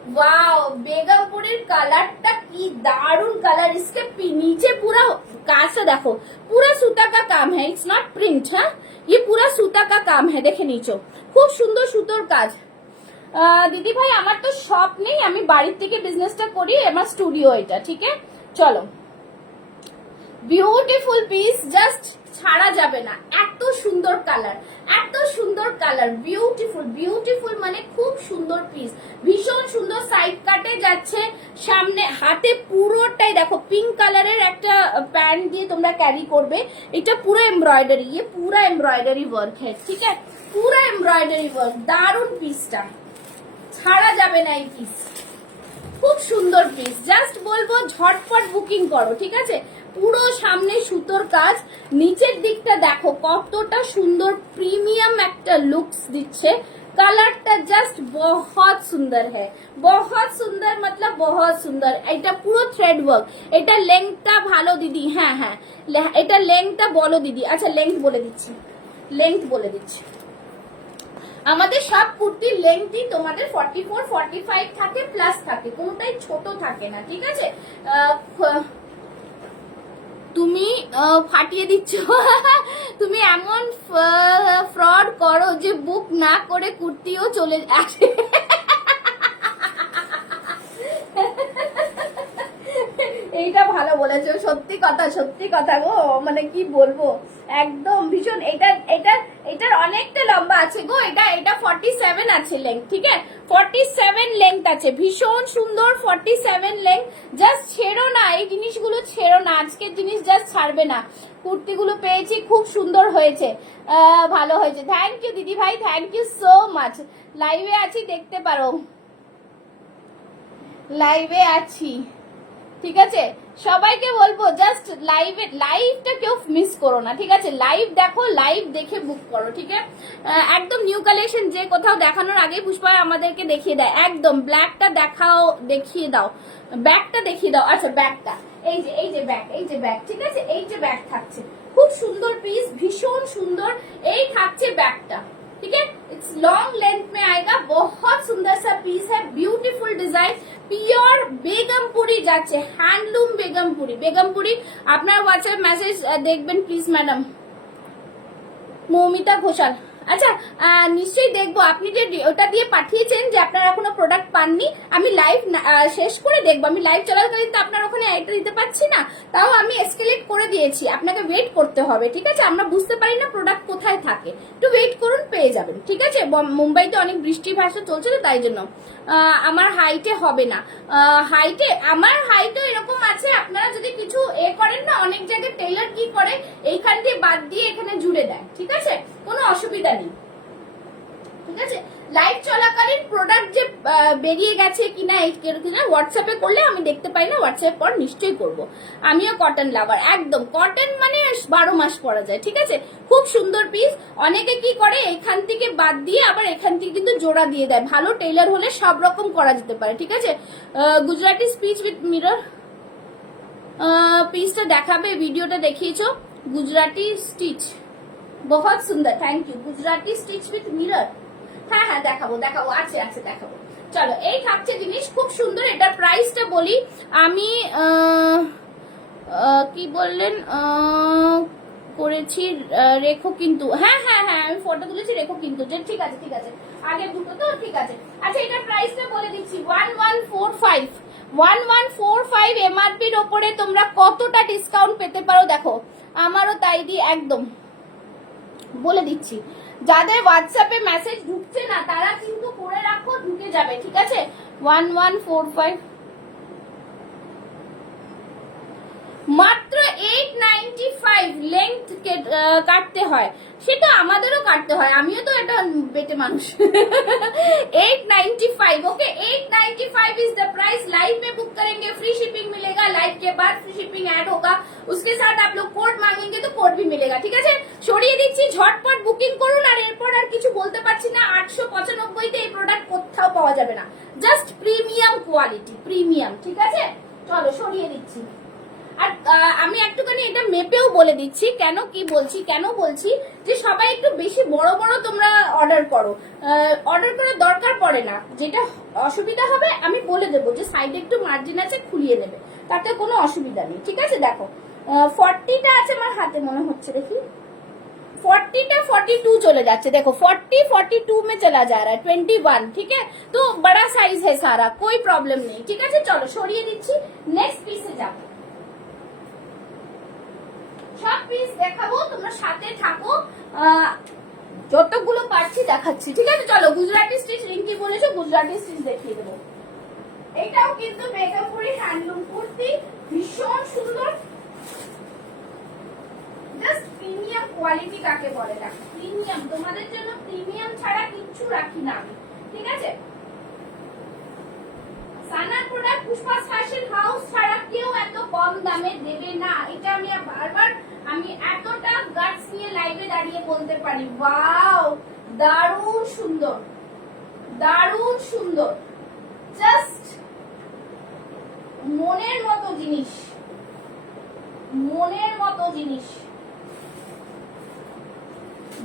वाओ बेगमपुरीर कलरটা কি দারুন কালার, इसके नीचे पूरा काज से देखो, पूरा सूता का काम है, इट्स नॉट प्रिंट, हाँ ये पूरा सूता का काम है, দেখে নিচো খুব সুন্দর সুতোর কাজ। দিদি ভাই আমার তো শপ নেই, আমি বাড়ির থেকে বিজনেসটা করি, আমার স্টুডিও এটা, ঠিক আছে। চলো বিউটিফুল পিস, জাস্ট ছাড়া যাবে না, এত সুন্দর কালার, এত সুন্দর কালার, বিউটিফুল বিউটিফুল, মানে খুব সুন্দর পিস, ভীষণ সুন্দর, সাইড কাটে যাচ্ছে, সামনে হাতে পুরোটাই দেখো পিঙ্ক কালারের একটা প্যান্ট দিয়ে তোমরা ক্যারি করবে, এটা পুরো এমব্রয়ডারি, ये पूरा एम्ब्रॉयडरी वर्क है, ठीक है, पूरा एम्ब्रॉयडरी वर्क, দারুন পিসটা, ছাড়া যাবে না এই পিস, খুব সুন্দর পিস, জাস্ট বলবো ঝটপট বুকিং করো, ঠিক আছে। পুরো সামনে সুতোর কাজ, নিচের দিকটা দেখো কতটা সুন্দর প্রিমিয়াম একটা লুকস দিচ্ছে, কালারটা জাস্ট বহুত সুন্দর है, बहुत সুন্দর, मतलब बहुत সুন্দর। এটা পুরো থ্রেড ওয়ার্ক, এটা লেংথটা ভালো দিদি, হ্যাঁ হ্যাঁ এটা লেংথটা বলো দিদি, আচ্ছা লেংথ বলে দিচ্ছি, লেংথ বলে দিচ্ছি, আমাদের সব কুর্তির লেংথই তোমাদের 44 45 থাকে, প্লাস থাকে, কোনটাই ছোট থাকে না, ঠিক আছে। তুমি ফাটিয়ে দিচ্ছ তুমি এমন ফ্রড করো যে বুক না করে কুর্তিও চলে আসে এইটা ভালো বলেছো, সত্যি কথা গো, মানে কি বলবো, একদম ভীষণ, এটার অনেকটা লম্বা আছে গো, এটা 47 আছে লেংথ, ঠিক আছে, 47 লেংথ আছে, ভীষণ সুন্দর 47 লেংথ, জাস্ট ছেড়ো না এই জিনিসগুলো, ছেড়ো না, আজকের জিনিস জাস্ট ছাড়বে না, কুর্তিগুলো পেয়েছি খুব সুন্দর হয়েছে, ভালো হয়েছে, থ্যাংক ইউ দিদি ভাই, থ্যাংক ইউ সো মাচ। লাইভে আছি, দেখতে পারো, লাইভে আছি, ঠিক আছে, সবাইকে বলবো জাস্ট লাইভটা কেউ মিস করো না, ঠিক আছে, লাইভ দেখো, লাইভ দেখে বুক করো, ঠিক আছে। একদম নিউ কালেকশন, যে কোথাও দেখানোর আগে পুষ্পা আমাদেরকে দেখিয়ে দেয়, একদম ব্ল্যাকটা দেখাও, দেখিয়ে দাও, ব্যাগটা দেখিয়ে দাও, আচ্ছা ব্যাগটা, এই যে ব্যাগ, ঠিক আছে, এই যে ব্যাগ থাকছে, খুব সুন্দর পিস, ভীষণ সুন্দর, এই থাকছে ব্যাগটা, ठीक है, इट्स लॉन्ग लेंथ में आएगा, बहुत सुंदर सा पीस है, ब्यूटीफुल डिजाइन, পিওর বেগমপুরি যাচ্ছে, হ্যান্ডলুম বেগমপুরি। আপনার হোয়াটসঅ্যাপ মেসেজ দেখবেন প্লিজ ম্যাডাম। মৌমিতা ঘোষাল, আচ্ছা নিশ্চয়ই দেখবো, আপনি যে ওটা দিয়ে পাঠিয়েছেন যে আপনারা এখনো প্রোডাক্ট পাননি, আমি লাইভ শেষ করে দেখবো, আমি লাইভ চলাকালীন তো আপনার ওখানে এটা দিতে পারছি না, তাও আমি এসকেলেট করে দিয়েছি, আপনাকে ওয়েট করতে হবে, ঠিক আছে, আমরা বুঝতে পারি না প্রোডাক্ট কোথায় থাকে, একটু ওয়েট করুন, পেয়ে যাবেন, ঠিক আছে। মুম্বাইতে অনেক বৃষ্টি ভাষা চলছে তো, তাই জন্য আমার হাইটে হবে না, আমার হাইটও এরকম আছে, আপনারা যদি কিছু করেন না, অনেক জায়গায় টেইলার কি করে এইখান দিয়ে বাদ দিয়ে এখানে জুড়ে দেয়, ঠিক আছে, কোনো অসুবিধা নেই, ঠিক আছে? লাইভ চলাকালীন প্রোডাক্ট যে বেরিয়ে গেছে কিনা কিনা হোয়াটসঅ্যাপে করলে আমি দেখতে পাই না, হোয়াটসঅ্যাপ পর নিশ্চয়ই করব। আমিও কটন লাভার, একদম কটন মানে 12 মাস পরা যায়, ঠিক আছে? খুব সুন্দর পিস। অনেকে কি করে এখান থেকে বাদ দিয়ে আবার এখান থেকে কিন্তু জোড়া দিয়ে দেয়, ভালো টেইলার হলে সব রকম করা যেতে পারে, ঠিক আছে? গুজরাটি স্টিচ উইথ মিরর পিসটা দেখাবে, ভিডিওটা দেখিয়েছো। গুজরাটি স্টিচ বহুত সুন্দর, thank you. Gujarati stitch with mirror, হ্যাঁ হ্যাঁ দেখাবো দেখাবো, আছে আছে দেখাবো। চলো এই থাকছে জিনিস, খুব সুন্দর। এটার প্রাইসটা বলি আমি, কি বললেন করেছি রেখো কিন্তু, হ্যাঁ হ্যাঁ হ্যাঁ আমি ফটো তুলেছি রেখো কিন্তু, যে ঠিক আছে ঠিক আছে, আগে দুটো তো ঠিক আছে। আচ্ছা এটার প্রাইসটা বলে দিচ্ছি, 1145 1145 এমআরপির ওপরে তোমরা কতটা ডিসকাউন্ট পেতে পারো দেখো, আমারও তাই দি একদম বলে দিচ্ছি। যাদের হোয়াটসঅ্যাপে মেসেজ ঢুকছে না তারা কিন্তু করে রাখো, ঢুকে যাবে, ঠিক আছে? 1145 মাত্র 895, লেন্থ কাটতে হয়, সেটা আমাদেরও কাটতে হয়, আমিও তো এটা বেটে মানুষ। 895, okay 895 is the price. Live में बुक करेंगे फ्री शिपिंग मिलेगा, लाइव के बाद फ्री शिपिंग ऐड होगा, उसके साथ आप लोग कोड मांगेंगे तो कोड भी मिलेगा, ঠিক আছে? সরিয়ে দিচ্ছি, ঝটপট বুকিং করুন। আর এরপর আর কিছু বলতে পারছি না, 895 তে এই প্রোডাক্ট কোথাও পাওয়া যাবে না, জাস্ট প্রিমিয়াম কোয়ালিটি, প্রিমিয়াম, ঠিক আছে? চলো সরিয়ে দিচ্ছি। আর আমি একটুখানি এটা মেপেও বলে দিচ্ছি, কেন কি বলছি, কেন বলছি যে সবাই একটু বেশি বড় বড় তোমরা অর্ডার করো, অর্ডার করার দরকার পড়ে না। যেটা অসুবিধা হবে আমি বলে দেবো যে সাইডে একটু মার্জিন আছে, খুলিয়ে নেবে, তাতে কোনো অসুবিধা নেই, ঠিক আছে? দেখো 40টা আছে আমার হাতে মনে হচ্ছে, দেখি 40টা 42 চলে যাচ্ছে, देखो 40 42 में चला जा रहा है, 21, ठीक है? तो बड़ा साइज है सारा, कोई प्रॉब्लम नहीं, ठीक আছে? চলো সরিয়ে দিচ্ছি, নেক্সট পিসে যাবো। সব পিস দেখাবো, তোমরা সাথে থাকো, যতগুলো পারছি দেখাচ্ছি, ঠিক আছে? চলো গুজরাটি স্টিচ, রিঙ্কি বলেছো গুজরাটি স্টিচ দেখিয়ে দেবো। এটাও কিন্তু বেগমপুরি হ্যান্ডলুম কুর্তি, ভীষণ সুন্দর, জাস্ট প্রিমিয়াম কোয়ালিটি কাকে বলে, দেখো প্রিমিয়াম, তোমাদের জন্য প্রিমিয়াম ছাড়া কিচ্ছু রাখি না আমি, ঠিক আছে? সানার প্রোডাক্ট পুষ্পা ফ্যাশন হাউস ছাড়া কেউ এত কম দামে দেবে না, এটা আমি বারবার, আমি এতটা গাটস নিয়ে লাইভে দাঁড়িয়ে বলতে পারি। ওয়াও, দারুণ সুন্দর, দারুণ সুন্দর, জাস্ট মনের মতো জিনিস, মনের মতো জিনিস।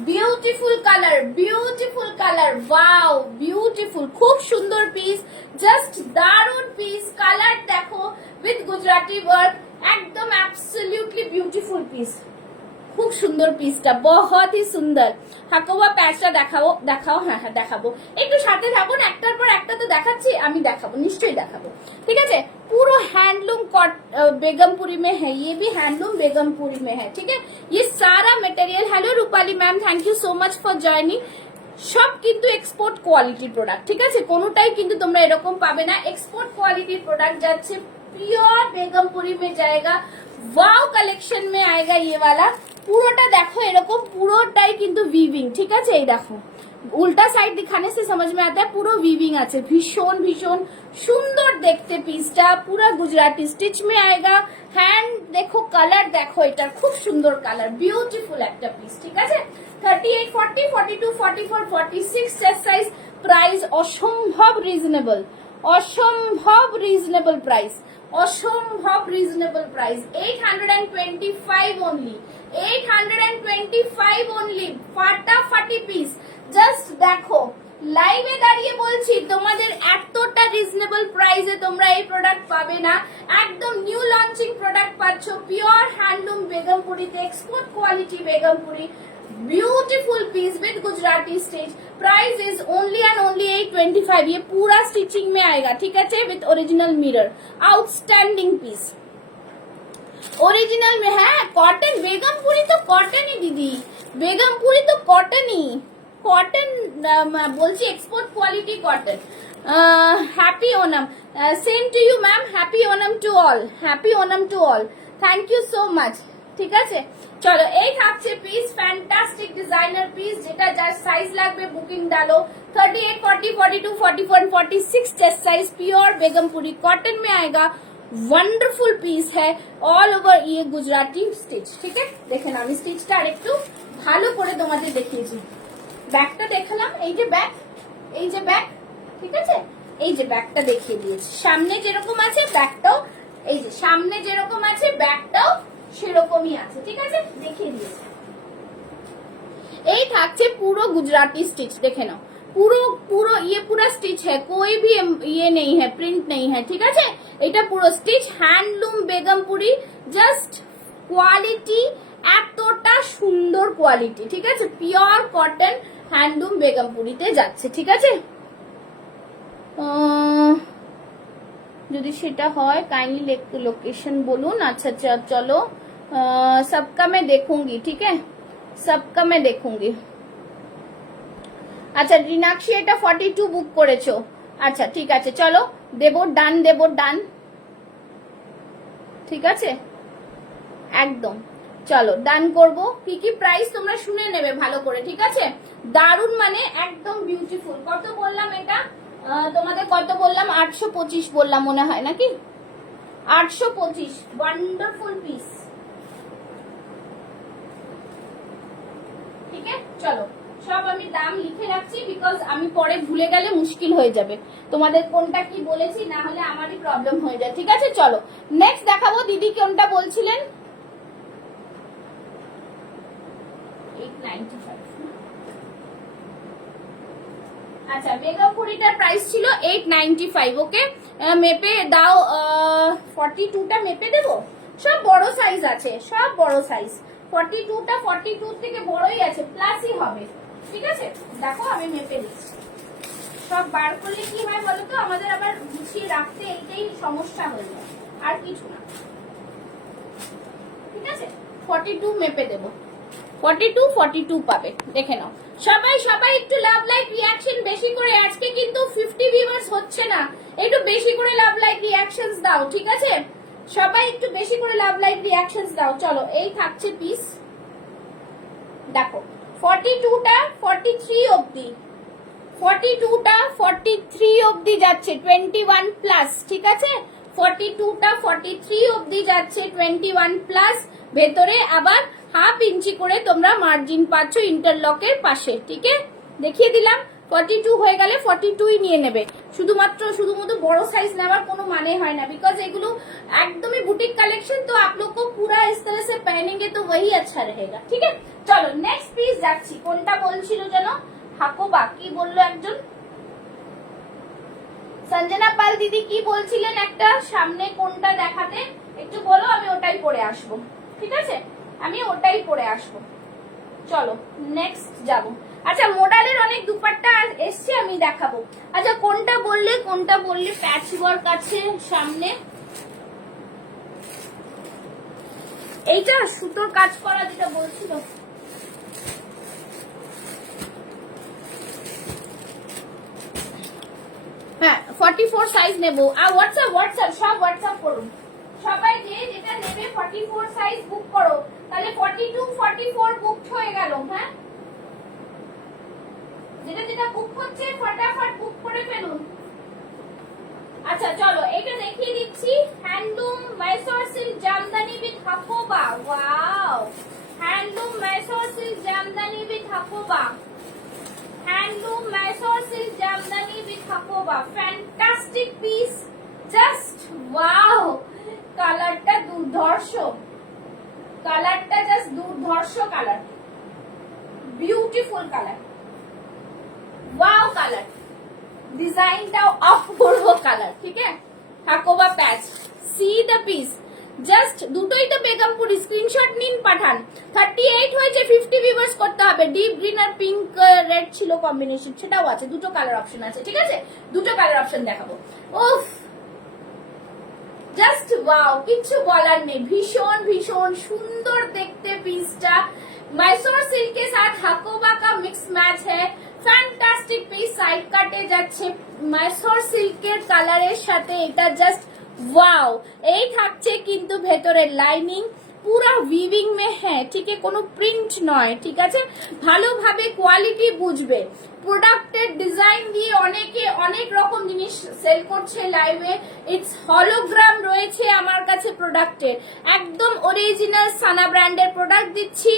Beautiful colour, beautiful colour, wow beautiful, খুব সুন্দর পিস, জাস্ট দারুন পিস। কালার দেখো উইথ গুজরাটি ওয়ার্ক, একদম অ্যাবসলিউটলি বিউটিফুল পিস, খুব সুন্দর পিসটা, বহুত হি সুন্দর। হাকোবা প্যাচটা দেখাও, দেখাও, হ্যাঁ হ্যাঁ দেখাবো, একটু সাথে থাকুন, একটার পর একটা তো দেখাচ্ছি, আমি দেখাবো, নিশ্চয়ই দেখাবো, ঠিক আছে? पूरा हैंडलूम बेगमपुरी में है, ये भी हैंडलूम बेगमपुरी में है, ठीक है? ये सारा material, hello Rupali ma'am, thank you so much for joining. সব কিন্তু এক্সপোর্ট কোয়ালিটির প্রোডাক্ট, ঠিক আছে? কোনোটাই কিন্তু তোমরা এরকম পাবে না, এক্সপোর্ট কোয়ালিটির প্রোডাক্ট যাচ্ছে, পিওর বেগমপুরি में जाएगा, वाव कलेक्शन में आएगा ये वाला। পুরোটা দেখো এরকম, পুরোটাই কিন্তু উইভিং, ঠিক আছে? এই দেখো উল্টা সাইড दिखाने से समझ में आता है, পুরো উইভিং আছে, ভীষণ ভীষণ সুন্দর দেখতে পিসটা, পুরো গুজরাটি স্টিচ में आएगा। হ্যান্ড দেখো, কালার দেখো, এটার খুব সুন্দর কালার, বিউটিফুল একটা পিস, ঠিক আছে? 38 40 42 44 46 চেস্ট সাইজ, প্রাইস অসম্ভব রিজনেবল, অসম্ভব রিজনেবল প্রাইস, অসম্ভব রিজনেবল প্রাইস, 825 অনলি, 825 অনলি, ফাটাফাটি পিস। জাস্ট দেখো, লাইভে দাঁড়িয়ে বলছি তোমাদের এতটা রিজনেবল প্রাইসে তোমরা এই প্রোডাক্ট পাবে না, একদম নিউ লঞ্চিং প্রোডাক্ট পাচ্ছ, পিওর হ্যান্ডলুম বেগমপুরিতে, export quality Begampuri, beautiful piece with Gujarati stitch, price is only and only 825। ये पूरा स्टिचिंग में आएगा, ठीक है? With original mirror, outstanding piece, original में है, कॉटन, बेगमपुरी तो कॉटन ही दीदी, बेगमपुरी तो कॉटन ही, कॉटन बोलছি export quality cotton. Happy Onam, same to you ma'am, happy Onam to all, happy Onam to all, thank you so much, ঠিক আছে চলো এই থাকছে পিস ফ্যান্টাস্টিক ডিজাইনার পিস যেটা যার সাইজ লাগবে বুকিং डालो 38 40 42 44 46 chest size pure Begampuri cotton में आएगा वंडरफुल पीस है ऑल ओवर ये गुजराती स्टिच ठीक है দেখেন আমি স্টিচটা আরেকটু ভালো করে তোমাদের দেখিয়েছি ব্যাকটা দেখালাম এই যে ব্যাক ঠিক আছে এই যে ব্যাকটা দেখিয়ে দিয়েছি সামনে যেরকম আছে ব্যাকটাও এই যে সামনে যেরকম আছে ব্যাকটাও সেরকমই আছে ঠিক আছে দেখিয়ে দিয়েছি এই থাকছে পুরো गुजराती स्टिच देखे नाओ पूरा ये पूरा स्टिच है कोई भी ये नहीं है प्रिंट नहीं है ठीक है এটা পুরো stitch handloom Begumpuri just quality এতটা সুন্দর কোয়ালিটি ঠিক আছে পিওর কটন হ্যান্ডলুম বেগমপুরিতে যাচ্ছে ঠিক আছে যদি সেটা হয় কাইন্ডলি লোকেशन बोलूं अच्छा अच्छा चलो सबका मैं देखूंगी ठीक है सबका मैं देखूंगी আচ্ছা রিনাক্ষী এটা 42 বুক করেছো আচ্ছা ঠিক আছে চলো দেব ডান ঠিক আছে একদম চলো ডান করব কি প্রাইস তোমরা শুনে নেবে ভালো করে ঠিক আছে দারুন মানে একদম বিউটিফুল কত বললাম এটা তোমাদের কত বললাম 825 বললাম মনে হয় নাকি 825 ওয়ান্ডারফুল পিস ঠিক আছে চলো সব আমি দাম লিখে রাখছি বিকজ আমি পরে ভুলে গেলে মুশকিল হয়ে যাবে তোমাদের কোনটা কি বলেছি না হলে আমারই প্রবলেম হয়ে যায় ঠিক আছে চলো নেক্সট দেখাবো দিদি কোনটা বলছিলেন 895 আচ্ছা বেগমপুরিটার প্রাইস ছিল 895 ওকে মেপে দাও 42টা মেপে দেবো সব বড় সাইজ আছে সব বড় সাইজ 42টা 42 থেকে বড়ই আছে প্লাসই হবে ঠিক আছে দেখো আমি মেপে দিচ্ছি সব বার করলে কি হয় বলো তো আমাদের আবার গুছিয়ে রাখতে এইটাই সমস্যা হয়ে যায় আর কিছু না ঠিক আছে 42 মেপে দেব 42 পাবে দেখে নাও সবাই একটু লাভ লাইক রিঅ্যাকশন বেশি করে আজকে কিন্তু 50 ভিউয়ার্স হচ্ছে না একটু বেশি করে লাভ লাইক রিঅ্যাকশনস দাও ঠিক আছে সবাই একটু বেশি করে লাভ লাইক রিঅ্যাকশনস দাও চলো এই থাকছে পিস দেখো 42টা 43 অবধি 42টা 43 অবধি যাচ্ছে 21 প্লাস ঠিক আছে 42টা 43 অবধি যাচ্ছে 21 প্লাস ভেতরে আবার হাফ ইঞ্চি করে তোমরা মার্জিন পাচ্ছ ইন্টারলকের পাশে ঠিক আছে দেখিয়ে দিলাম 42 হয়ে গেলে 42ই নিয়ে নেবে শুধুমাত্র বড় সাইজ নেওয়ার কোনো মানে হয় না बिकॉज এগুলো একদমই বুটিক কালেকশন তো आप लोग को पूरा इस तरह से पहनेंगे तो वही अच्छा रहेगा ठीक है চলো নেক্সট পিস যাচ্ছি কোনটা বলছিল জানো হাকোবা কি বললো একজন সঞ্জনা পাল দিদি কি বলছিলেন একটা সামনে কোনটা দেখাতে একটু বলো আমি ওটাই পরে আসবো ঠিক আছে আমি ওটাই পরে আসবো চলো নেক্সট যাব আচ্ছা মডেলের অনেক দুপাট্টা এসছে আমি দেখাবো আচ্ছা কোনটা বললে প্যাচ ওয়ার্ক আছে সামনে এইটা সুতোর কাজ করা যেটা বলছিল হ্যাঁ 44 সাইজ নেব আর হোয়াটসঅ্যাপ সব হোয়াটসঅ্যাপ করুন সবাই যেটা নেবে 44 সাইজ বুক করো তাহলে 42 44 বুক হয়ে গেল হ্যাঁ যেটা বুক হচ্ছে फटाफट বুক করে ফেলুন আচ্ছা চলো এটা দেখিয়ে দিচ্ছি handloom Mysore silk Jamdani with Hakoba wow handloom Mysore silk Jamdani with Hakoba handloom Mysore silk Jamdani with Hakoba fantastic piece just wow কালারটা দুর্ধর্ষ কালারটা জাস্ট দুর্ধর্ষ colour beautiful colour wow colour ডিজাইনটাও অপূর্ব কালার ঠিক আছে হাকোবা প্যাচ সি দ্য পিস জাস্ট দুটোই তো বেগমপুরি স্ক্রিনশট নিন পাঠান 38 হয়েছে 50 ভিউয়ার্স করতে হবে ডিপ গ্রিন আর পিঙ্ক রেড ছিল কম্বিনেশন সেটাও আছে দুটো কালার অপশন আছে ঠিক আছে দুটো কালার অপশন দেখাবো উফ জাস্ট ওয়াও কিছু বলার নেই ভীষণ ভীষণ সুন্দর দেখতে পিসটা মাইসোর সিল্ক के साथ হাকোবা का मिक्स मैच है ফ্যান্টাস্টিক পিস সাইড কাটে যাচ্ছে মাইসোর সিল্কের কালারের সাথে এটা জাস্ট ওয়াও এই থাকছে কিন্তু ভেতরের লাইনিং পুরা উইভিং মে হ্যাঁ, ঠিক আছে, কোনো প্রিন্ট নয়, ঠিক আছে, ভালোভাবে কোয়ালিটি বুঝবে। প্রোডাক্টের ডিজাইন দিয়ে অনেকে অনেক রকম জিনিস সেল করছে লাইভে। ইটস হলোগ্রাম রয়েছে আমার কাছে প্রোডাক্টের, একদম অরিজিনাল সানা ব্র্যান্ডের প্রোডাক্ট দিচ্ছি,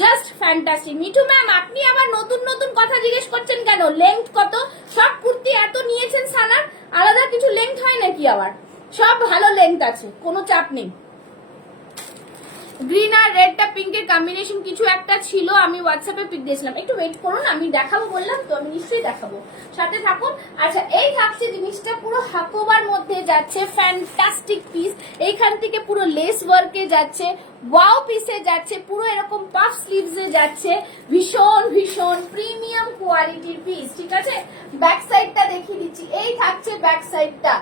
জাস্ট ফ্যান্টাস্টিক। মিঠু ম্যাম, আপনি আবার নতুন নতুন কথা জিজ্ঞেস করছেন কেন? লেংথ কত? সব কুর্তি এত নিয়েছেন সানার, আলাদা কিছু লেংথ হয় নাকি? আবার সব ভালো লেংথ আছে, কোনো চাপ নেই। গ্রিন আর রেডটা পিঙ্কের কম্বিনেশন কিছু একটা ছিল, আমি হোয়াটসঅ্যাপে পিক দিয়েছিলাম, একটু ওয়েট করুন, আমি দেখাবো বললাম তো, আমি নিশ্চয়ই দেখাবো, সাথে থাকুন। আচ্ছা, এই থাকছে জিনিসটা পুরো হাকোবার মধ্যে যাচ্ছে, ফ্যান্টাস্টিক পিস, এইখান থেকে পুরো লেস ওয়ার্কে যাচ্ছে, ওয়াও পিসে যাচ্ছে, পুরো এরকম পাফ স্লিভসে যাচ্ছে, ভীষণ ভীষণ প্রিমিয়াম কোয়ালিটির পিস, ঠিক আছে। ব্যাক সাইডটা দেখিয়ে দিচ্ছি, এই থাকছে ব্যাক সাইডটা,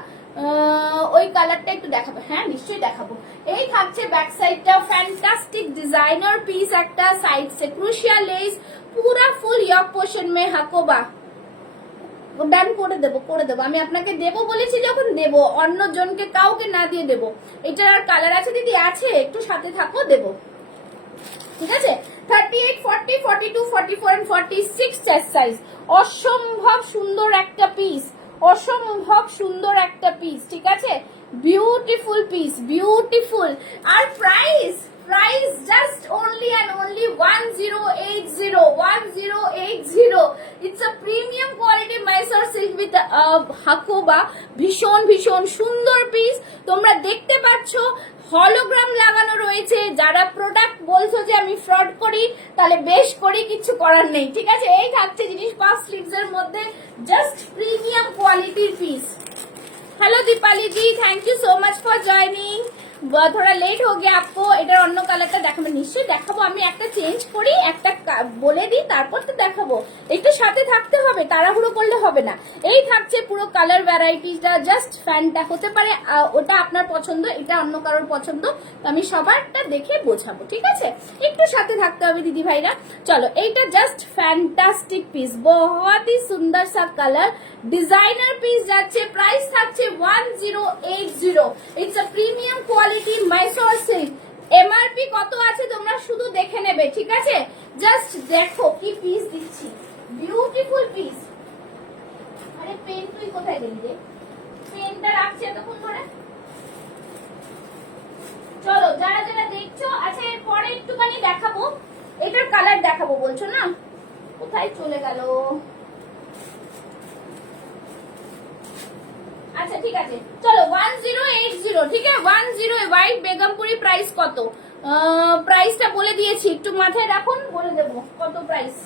ওই কালারটা একটু দেখাবো, হ্যাঁ নিশ্চয়ই দেখাবো। এই থাকছে ব্যাক সাইডটা, ফ্যান্টাস্টিক ডিজাইনার পিস একটা, সাইড সে ক্রুশিয়াল লেস, পুরা ফুল ইয়ক পোর্শন মে হাকোবা। ডান করে দেবো, করে দেবো, আমি আপনাকে দেবো বলেছি যখন দেবো, অন্য জনকে কাউকে না দিয়ে দেবো। এটার আর কালার আছে দিদি? আছে, একটু সাথে থাকো, দেবো, ঠিক আছে। 38, 40, 42, 44 and 46 চেস্ট সাইজ, অসম্ভব সুন্দর একটা পিস, অসম্ভব সুন্দর একটা পিস, ঠিক আছে, বিউটিফুল পিস, বিউটিফুল। আর price, price just only and only 1080, 1080। It's a premium quality Mysore silk with Hakoba, ভীষণ ভীষণ সুন্দর পিস। তোমরা দেখতে পাচ্ছ হলোগ্রাম লাগানো রয়েছে। যারা প্রোডাক্ট বলছো যে আমি ফ্রড করি, তাহলে বেশ করি, কিছু করার নেই, ঠিক আছে। এই থাকছে জিনিস পাফ স্লিভস এর মধ্যে, জাস্ট প্রিমিয়াম কোয়ালিটির পিস। Hello Deepali ji, thank you so much for joining. थोड़ा लेट हो गया आपको। এটার অন্য কালারটা দেখাবো, নিশ্চয়ই দেখাবো, আমি একটা চেঞ্জ করি, একটা বলে দিই, তারপর তো দেখাবো। একটু সাথে থাকতে হবে, তাড়াহুড়ো করলে হবে না। এই থাকছে পুরো কালার ভ্যারাইটিটা, জাস্ট ফ্যানটা হতে পারে ওটা আপনার পছন্দ, এটা অন্য কারোর পছন্দ, তো আমি সবারটা দেখে বোঝাবো, ঠিক আছে। একটু সাথে থাকতে হবে দিদি ভাইরা। চলো, এইটা জাস্ট ফ্যান্টাস্টিক পিস, বহুত ही সুন্দর সা কালার, ডিজাইনার পিস যাচ্ছে, প্রাইস থাকছে 1080। It's a premium quality Mysore silk. MRP কত আছে তোমরা শুধু দেখে নেবে, ঠিক আছে। জাস্ট দেখো কি পিস দিচ্ছি, বিউটিফুল পিস। আরে পেন তুই কোথায় গেলি রে? পেনটা রাখছে এতক্ষণ ধরে। চলো, যারা যারা দেখছো, আচ্ছা এরপরে একটুখানি দেখাবো, এটার কালার দেখাবো বলছো না, কোথায় চলে গেল? আচ্ছা ঠিক আছে, চলো 1080, ঠিক আছে, 10 হোয়াইট বেগমপুরি। প্রাইস কত? প্রাইসটা বলে দিয়েছি, একটু মাথায় রাখুন, বলে দেবো কত প্রাইস।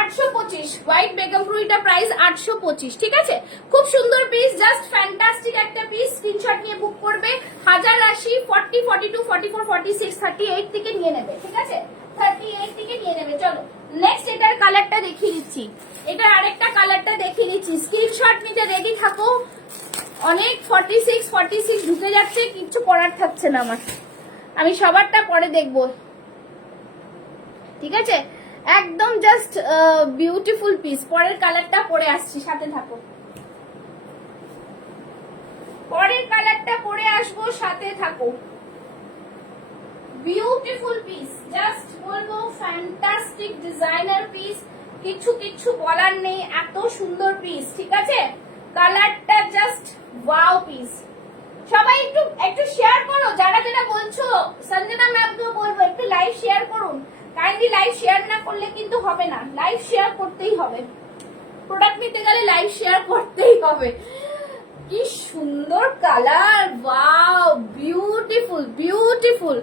825 হোয়াইট বেগমপুরিটা প্রাইস 825, ঠিক আছে। খুব সুন্দর পিস, জাস্ট ফ্যান্টাস্টিক একটা পিস। স্ক্রিনশট নিয়ে বুক করবে, 1080, 40, 42, 44, 46, 38 থেকে নিয়ে নেবে, ঠিক আছে, 38 থেকে নিয়ে নেবে। চলো নেক্সট এটার কালারটা দেখিয়ে দিচ্ছি, এটার আরেকটা কালারটা দেখিয়ে দিচ্ছি, স্ক্রিনশট নিতে রেডি থাকো। অনেক 46, 46 ঢুকে যাচ্ছে, কিচ্ছু করার থাকছে না আমার, আমি সবারটা পরে দেখবো, ঠিক আছে। একদম জাস্ট বিউটিফুল পিস। পরের কালারটা পরে আসছি, সাথে থাকো, পরের কালারটা পরে আসবো, সাথে থাকো। বিউটিফুল পিস, জাস্ট বলবো ফ্যান্টাস্টিক ডিজাইনার পিস, কিছু কিছু বলার নেই, এত সুন্দর পিস, ঠিক আছে। কালারটা জাস্ট ওয়াও পিস। সবাই একটু একটু শেয়ার করো, যারা যারা বলছো, সঞ্জনা ম্যামকেও বলবো একটু লাইভ শেয়ার করুন। কাইন্ডলি লাইভ শেয়ার না করলে কিন্তু হবে না, লাইভ শেয়ার করতেই হবে, প্রোডাক্ট নিতে গেলে লাইভ শেয়ার করতেই হবে। কি সুন্দর colour, wow beautiful beautiful,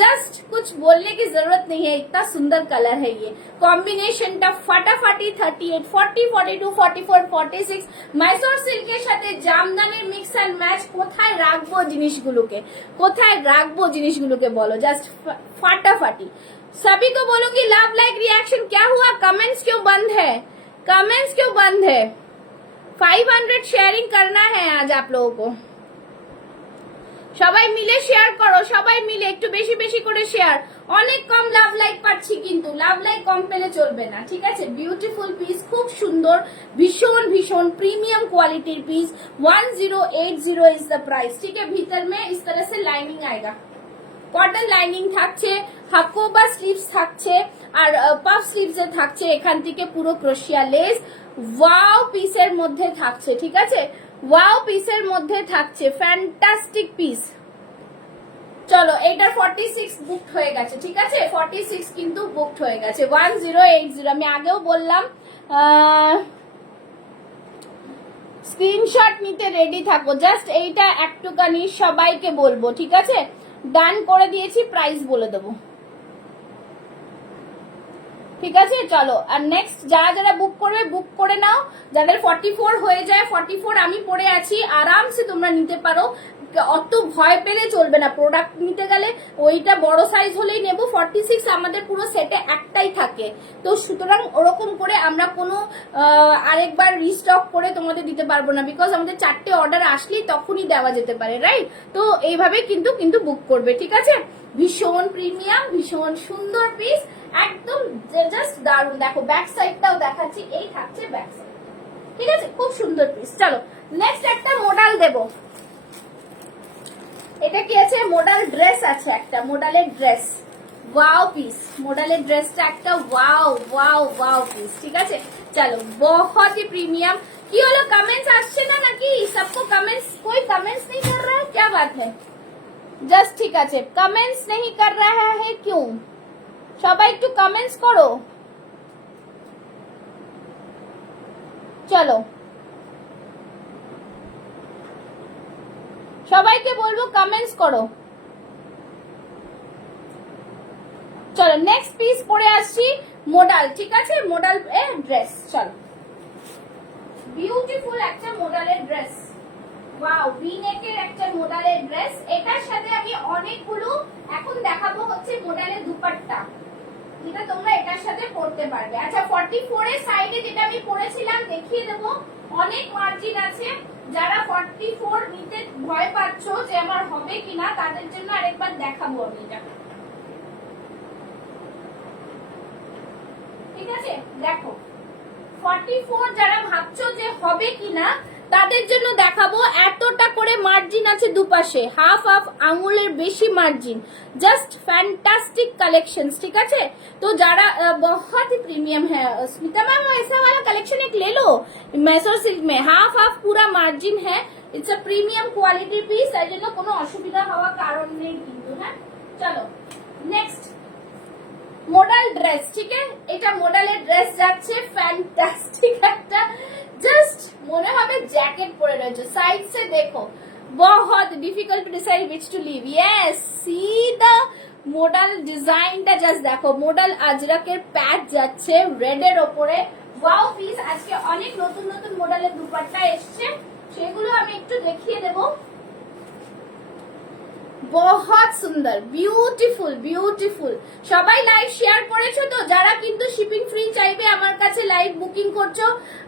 just कुछ बोलने की जरूरत नहीं है, इतना सुंदर कलर है ये। कॉम्बिनेशन टा फटाफटी 38, 40, 42, 44, 46 মাইসোর সিল্কের সাথে জামদানির মিক্স এন্ড ম্যাচ। কোথায় রাখবো জিনিসগুলোকে, কোথায় রাখবো জিনিসগুলোকে বলো, জাস্ট ফাটাফাটি। सभी को बोलूंगी लव लाइक रिएक्शन क्या हुआ, कमेंट्स क्यों बंद है, कमेंट्स क्यों बंद है? 500 शेयरिंग करना है आज आप लोगों को, সবাই মিলে শেয়ার করো, সবাই মিলে একটু বেশি বেশি করে শেয়ার। অনেক কম লাভ লাইক পাচ্ছি, কিন্তু লাভ লাইক কম পেলে চলবে না, ঠিক আছে। বিউটিফুল পিস, খুব সুন্দর, ভীষণ ভীষণ premium quality piece. 1080 is the price, ठीक है। भीतर में इस तरह से लाइनिंग आएगा, কটন লাইনিং থাকছে, হাকোবা স্লিভস থাকছে, আর পাফ স্লিভস এ থাকছে এখান থেকে পুরো ক্রোশিয়া লেস। ওয়াও পিসের মধ্যে থাকছে, ঠিক আছে, ওয়াও পিসের মধ্যে থাকছে, ফ্যান্টাস্টিক পিস। চলো এইটার 46 বুকড হয়ে গেছে, ঠিক আছে, 46 কিন্তু বুকড হয়ে গেছে। 1080, আমি আগেও বললাম স্ক্রিনশট নিতে রেডি থাকো। জাস্ট এইটা একটুখানি সবাইকে বলবো, ঠিক আছে, ডান করে দিয়েছি, প্রাইস বলে দেবো, ঠিক আছে। চলো, আর নেক্সট যারা যারা বুক করবে বুক করে নাও। যাদের 44 হয়ে যায়, 44 আমি পরে আছি, আরামসে তোমরা নিতে পারো, অত ভয় পেলে চলবে না। প্রোডাক্ট নিতে গেলে ওইটা বড় সাইজ হলেই নেব, 46 আমাদের পুরো সেটে একটাই থাকে, তো সুতরাং ওরকম করে আমরা কোনো আরেকবার রিস্টক করে তোমাদের দিতে পারবো না, বিকজ আমাদের 4টে অর্ডার আসলেই তখনই দেওয়া যেতে পারে, রাইট। তো এইভাবে কিন্তু বুক করবে, ঠিক আছে। ভীষণ প্রিমিয়াম, ভীষণ সুন্দর পিস, একদম জাস্ট দারুণ। দেখো ব্যাক সাইডটাও দেখাচ্ছি, এই থাকছে ব্যাক সাইড, ঠিক আছে, খুব সুন্দর পিস। চলো নেক্সট একটা মডেল দেব। এটা কি আছে, মডেল ড্রেস আছে একটা, মডেলের ড্রেস, ওয়াও পিস, মডেলের ড্রেসটা একটা ওয়াও ওয়াও ওয়াও পিস, ঠিক আছে। চলো बहुत ही प्रीमियम। কি হলো, কমেন্টস আসছে না নাকি? सबको कमेंट्स, कोई कमेंट्स नहीं कर रहा है, क्या बात है? জাস্ট ঠিক আছে, কমেন্টস नहीं कर रहा है क्यों? সবাই একটু কমেন্টস করো। চলো সবাইকে বলবো কমেন্টস করো। চলো নেক্সট পিস পরে আসছি, মডেল, ঠিক আছে, মডেল ড্রেস। চলো বিউটিফুল একটা মডেলের ড্রেস, ওয়াও, ভি নেকের একটা মডেলের ড্রেস। এটার সাথে আমি অনেকগুলো এখন দেখাবো হচ্ছে মডেলের দুপাট্টা, যেটা তোমরা এটার সাথে পরতে পারবে। আচ্ছা 44 এর সাইডে যেটা আমি পরেছিলাম দেখিয়ে দেব, অনেক মার্জিন আছে। যারা 44 নিতে ভয় পাচ্ছ যে আমার হবে কিনা, তাদের জন্য আরেকবার দেখাবো আমি এটা, ঠিক আছে। দেখো 44 যারা ভাবছো যে হবে কিনা, তাদের জন্য দেখাবো। এতটা করে মার্জিন আছে দুপাশে, হাফ হাফ আঙুলের বেশি মার্জিন, জাস্ট फैंटास्टिक कलेक्शंस, ठीक है। तो যারা बहुत ही प्रीमियम है, स्मिता मैम ऐसा वाला कलेक्शन एक ले लो, मैसोर सिल्क में हाफ हाफ पूरा मार्जिन है, it's a premium quality piece, এর জন্য কোনো অসুবিধা হওয়ার কারণ নেই কিন্তু, হ্যাঁ। চলো নেক্সট মডেল ড্রেস, ঠিক আছে, এটা মডেলের ড্রেস যাচ্ছে, ফ্যান্টাস্টিক একটা, জাস্ট মনে হবে জ্যাকেট পরে রয়েছে। সাইড से देखो, बहुत difficult to decide which to leave, yes, see the model ডিজাইনটা জাস্ট দেখো, মডেল আজরাকের প্যাচ যাচ্ছে রেড এর ওপরে, ওয়াও পিস। আজকে অনেক নতুন নতুন মডেলের দুপাট্টা এসছে, সেগুলো আমি একটু দেখিয়ে দেবো। बहुत সুন্দর, বিউটিফুল বিউটিফুল। সবাই লাইভ শেয়ার করেছো তো? যারা কিন্তু শিপিং ফ্রি চাইবে আমার কাছে লাইভ বুকিং করছো,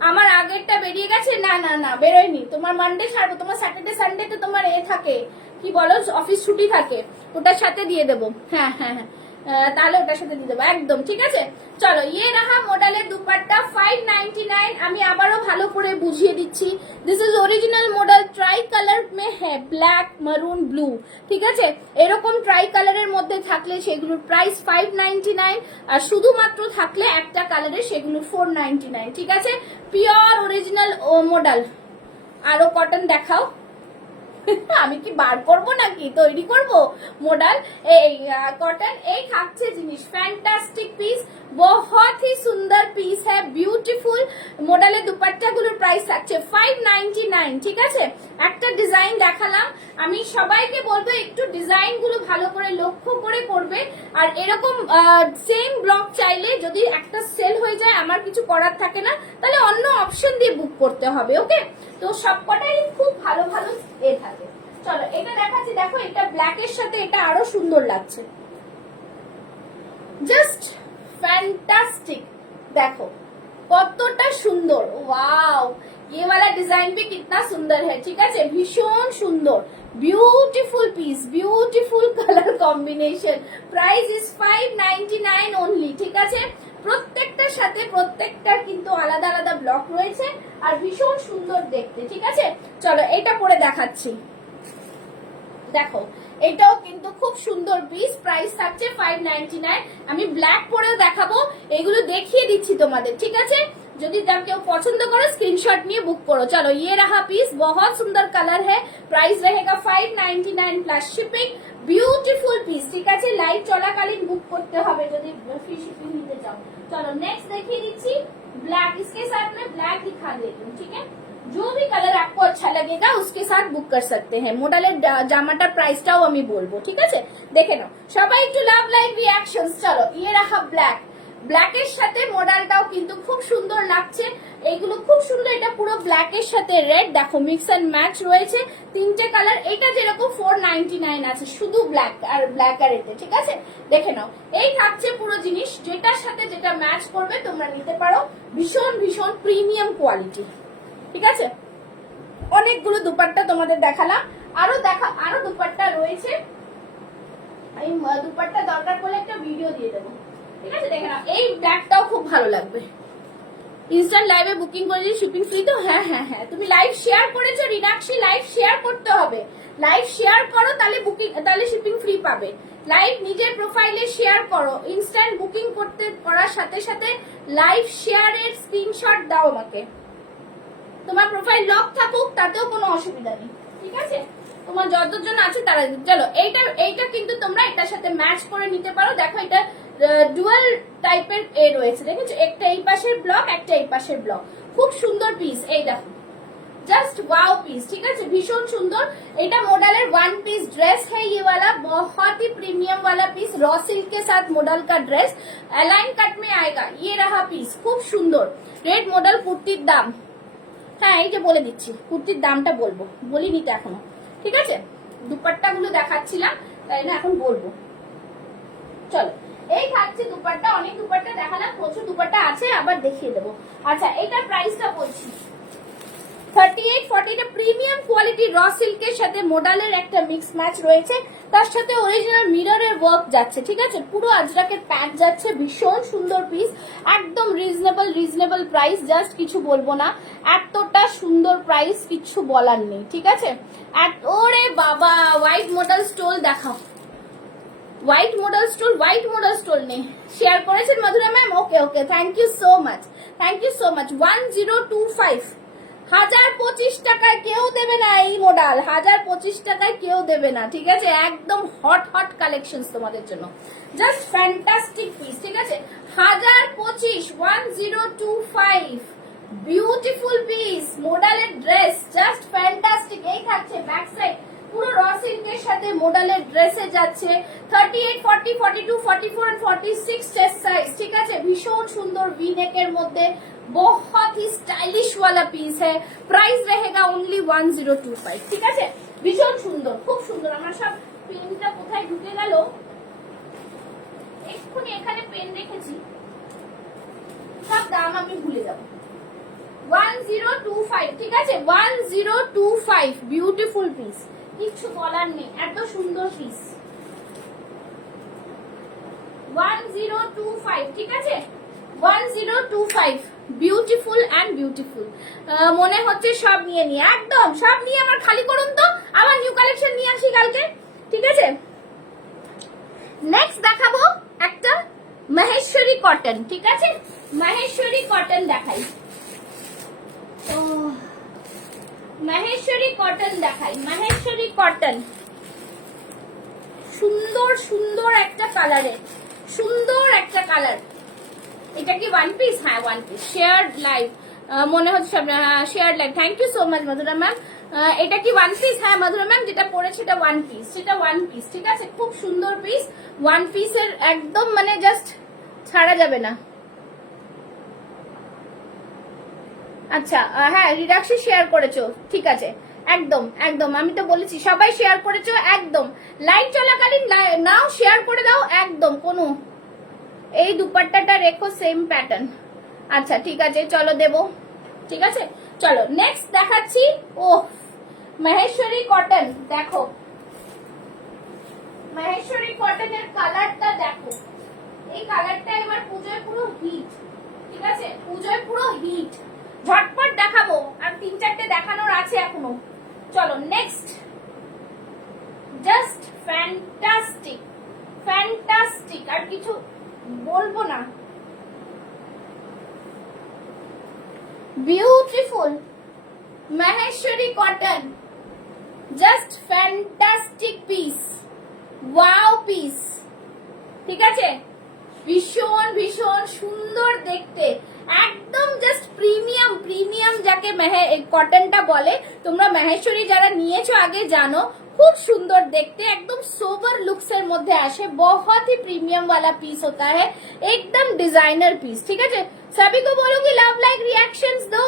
আমার আগেরটা বেরিয়ে গেছে, না না না বেরোয়নি, তোমার মানডে ছাড়বো, তোমার স্যাটারডে সানডেতে তোমার থাকে, কি বলো, অফিস ছুটি থাকে, ওটার সাথে দিয়ে দেবো, হ্যাঁ হ্যাঁ হ্যাঁ, তাহলে ওটার সাথে দিয়ে দেবো একদম, ঠিক আছে। চলো ইয়ে রাহা মডেলের দুপাট্টা, 599। আমি আবারও ভালো করে বুঝিয়ে দিচ্ছি, this is original model, try colour মে হ্যাঁ, ব্ল্যাক মারুন ব্লু, ঠিক আছে। এরকম ট্রাই কালারের মধ্যে থাকলে সেগুলোর প্রাইস 599, আর শুধুমাত্র থাকলে একটা কালারে সেগুলোর 499, ঠিক আছে। Pure original model. আরো কটন দেখাও, আমি কি বার করবো নাকি, তৈরি করবো মডেল, এই কটন, এই থাকছে জিনিস, ফ্যান্টাস্টিক পিস, बहुत ही সুন্দর পিস হ্যাঁ, বিউটিফুল। মডেলের দুপাট্টাগুলোর প্রাইস থাকছে 599, ঠিক আছে। একটা ডিজাইন দেখালাম, আমি সবাইকে বলবো একটু ডিজাইন গুলো ভালো করে লক্ষ্য করে করবে, আর এরকম সেম ব্লক চাইলে যদি একটা সেল হয়ে যায়, আমার কিছু করার থাকে না, তাহলে অন্য অপশন দিয়ে বুক করতে হবে, ওকে। তো সবকটাই খুব ভালো ভালো এ থাকে। চলো এটা দেখাচ্ছি, দেখো এটা ব্ল্যাকের সাথে এটা আরো সুন্দর লাগছে, জাস্ট फैंटास्टिक, देखो কতটা সুন্দর, ওয়াও, ये वाला डिजाइन भी कितना सुंदर है, ठीक है, भीषण सुंदर, beautiful piece, beautiful colour combination, price is 599 only, ঠিক আছে। প্রত্যেকটার সাথে প্রত্যেকটা কিন্তু আলাদা আলাদা ব্লক রয়েছে, আর ভীষণ সুন্দর দেখতে, ঠিক আছে। চলো এটা পরে দেখাচ্ছি, দেখো এটাও কিন্তু খুব সুন্দর পিস, প্রাইস থাকছে 599। আমি ব্ল্যাক পরেও দেখাবো, এগুলো দেখিয়ে দিচ্ছি তোমাদের, ঠিক আছে? যদি কেউ পছন্দ করো স্ক্রিনশট নিয়ে বুক করো। চলো ये रहा पीस, बहुत सुंदर कलर है, प्राइस रहेगा 599 प्लस शिपिंग। বিউটিফুল পিস, ঠিক আছে? লাইভ চলাকালীন বুক করতে হবে যদি ফ্রি শিপিং নিতে চাও। चलो नेक्स्ट দেখিয়ে দিচ্ছি ब्लैक, इसके साथ में ब्लैक दिखा देती हूँ, ठीक है? जो भी कलर आपको अच्छा लगेगा उसके साथ बुक कर सकते हैं। মডেলের জামাটার প্রাইসটাও আমি বলবো, ঠিক আছে? দেখে নাও সবাই একটু লাভ লাইক রিঅ্যাকশনস। চলো ये रहा ব্ল্যাক, ব্ল্যাকের সাথে মডেলটাও কিন্তু খুব সুন্দর লাগছে, এইগুলো খুব সুন্দর। এটা পুরো ব্ল্যাকের সাথে রেড, দেখো মিক্স এন্ড ম্যাচ রয়েছে, তিনটে কালার। এটা যেরকম 499 আছে শুধু ব্ল্যাক আর ব্ল্যাক আর এতে, ঠিক আছে? দেখে নাও এই থাকছে পুরো জিনিস, যেটার সাথে যেটা ম্যাচ করবে তোমরা নিতে পারো। ভীষণ ভীষণ প্রিমিয়াম কোয়ালিটি, ঠিক আছে? অনেকগুলো দুপাট্টা তোমাদের দেখালাম, আরো দুপাট্টা রয়েছে। আমি দুপাট্টা দরকার পড়লে একটা ভিডিও দিয়ে দেবো, ঠিক আছে? দেখে নাও এই ব্ল্যাকটাও খুব ভালো লাগবে। ইনস্ট্যান্ট লাইভে বুকিং করে দিই, শিপিং ফ্রি তো? হ্যাঁ হ্যাঁ হ্যাঁ, তুমি লাইভ শেয়ার করেছো রিনাক্ষী, লাইভ শেয়ার করতে হবে। লাইভ শেয়ার করো তাহলে বুকিং, তাহলে শিপিং ফ্রি পাবে। লাইভ নিজের প্রোফাইলে শেয়ার করো, ইনস্ট্যান্ট বুকিং করার সাথে সাথে লাইভ শেয়ারের স্ক্রিনশট দাও আমাকে। তোমার প্রোফাইল লক থাকুক তাতেও কোনো অসুবিধা নেই, ঠিক আছে? তোমার যতজন আছে তারা। চলো এইটা কিন্তু তোমরা এটার সাথে ম্যাচ করে নিতে পারো। দেখো এটা ডুয়াল টাইপের এ রয়েছে, দেখেছো? একটা এই পাশের ব্লক, একটা এই পাশের ব্লক, খুব সুন্দর পিস। এই দেখো जस्ट वाओ पीस, ठीक है? भीषण सुंदर। এটা मॉडल वन पीस ड्रेस है, ये वाला बहुत ही प्रीमियम वाला पीस, रॉ सिल्क के साथ मॉडल का ड्रेस अलाइन कट में आएगा। ये रहा पीस, खूब सुंदर। रेड मॉडल কুর্তির দাম, হ্যাঁ এই যে বলে দিচ্ছি, কুর্তির দামটা বলবো, বলিনি তো এখনো, ঠিক আছে? দুপাট্টা গুলো দেখাচ্ছিলাম তাই না, এখন বলবো। চলো এই থাকছে দুপাট্টা, অনেক দুপাট্টা দেখালাম, প্রচুর দুপাট্টা আছে, আবার দেখিয়ে দেবো। আচ্ছা এটার প্রাইসটা বলছি 3840। প্রিমিয়াম কোয়ালিটি র সিল্কের সাথে মডেলের একটা মিক্স ম্যাচ রয়েছে, তার সাথে অরিজিনাল মিররের ওয়ার্ক যাচ্ছে, ঠিক আছে? পুরো আজরাকের প্যান্ট যাচ্ছে, ভীষণ সুন্দর পিস, একদম রিজনেবল প্রাইস, জাস্ট কিছু বলবো না, এতটা সুন্দর প্রাইস কিছু বলার নেই, ঠিক আছে? ওরে বাবা, হোয়াইট মডেল স্টোল দেখাও, হোয়াইট মডেল স্টোল নেই, শেয়ার করেছেন Madhura ma'am? Okay okay, thank you so much, 1025। 1025 টাকায় কেউ দেবে না এই মডেল, 1025 টাকায় কেউ দেবে না, ঠিক আছে? একদম হট কালেকশন তোমাদের জন্য, জাস্ট ফ্যান্টাস্টিক পিস, ঠিক আছে? 1025, 1025, বিউটিফুল পিস, মডেলের ড্রেস, জাস্ট ফ্যান্টাস্টিক। এই থাকছে ব্যাক সাইড, পুরো র সিল্কের সাথে মডেলের ড্রেসে যাচ্ছে। 38, 40, 42, 44 and 46 চেস্ট সাইজ, ঠিক আছে? ভীষণ সুন্দর ভি নেকের মধ্যে, बहुत ही स्टाइलिश वाला पीस है। प्राइस रहेगा ओनली 1025, ঠিক আছে? ভীষণ সুন্দর, খুব সুন্দর। আমার সব পেনটা কোথায় ঢুকে গেল, এক্ষুনি এখানে পেন রেখেছি, সব দাম আমি ভুলে যাব। 1025, ঠিক আছে? 1025, বিউটিফুল পিস, কিছু বলার নেই, এত সুন্দর পিস। 1025, ঠিক আছে? 1025, বিউটিফুল অ্যান্ড বিউটিফুল। মনে হচ্ছে সব নিয়ে একদম সব নিয়ে আমার খালি করুন তো, আবার নিউ কালেকশন নিয়ে আসি কালকে, ঠিক আছে? নেক্সট দেখাবো একটা মহেশ্বরী কটন, ঠিক আছে? মহেশ্বরী কটন দেখাই, মহেশ্বরী কটন দেখাই, মহেশ্বরী কটন, সুন্দর একটা কালারের, সুন্দর একটা কালার। এটা কি ওয়ান পিস? হ্যাঁ ওয়ান পিস, শেয়ার্ড লাইভ মনে হচ্ছে, shared live, thank you so much Madhura ma'am. এটা কি ওয়ান পিস? হ্যাঁ মধুরা ম্যাম, যেটা পড়েছে এটা ওয়ান পিস, সেটা ওয়ান পিস, ঠিক আছে? খুব সুন্দর পিস, ওয়ান পিসের একদম মানে জাস্ট ছাড়া যাবে না। আচ্ছা হ্যাঁ রিডাক্সি শেয়ার করেছো, ঠিক আছে? একদম আমি তো বলেছি সবাই শেয়ার করেছো, একদম লাইভ চলাকালীন নাও শেয়ার করে দাও, একদম কোনো। এই দুপাট্টাটা রেখো সেম প্যাটার্ন, আচ্ছা ঠিক আছে, চলো দেবো, ঠিক আছে? চলো নেক্সট দেখাচ্ছি। ও মহেশ্বরী কটন, দেখো মহেশ্বরী কটনের কালারটা দেখো, এই কালারটা এবার পুজোয় পুরো হিট, ঠিক আছে? পুজোয় পুরো হিট, ঝটপট দেখাবো, আর 3-4টে দেখানোর আছে এখনো। চলো নেক্সট জাস্ট ফ্যান্টাস্টিক, ফ্যান্টাস্টিক, আর কিছু বলবো না। Beautiful Maheshwari cotton, just fantastic piece, wow piece, ঠিক আছে? ভীষণ ভীষণ সুন্দর দেখতে, একদম জাস্ট প্রিমিয়াম, প্রিমিয়াম যাকে কটনটা বলে। তোমরা মাহেশ্বরী যারা নিয়েছো আগে জানো, खूब सुंदर देखते, एकदम सोबर लुक्स এর মধ্যে আসে, बहुत ही प्रीमियम वाला पीस होता है, एकदम डिजाइनर पीस, ठीक है? सभी को बोलो कि लव लाइक रिएक्शंस दो,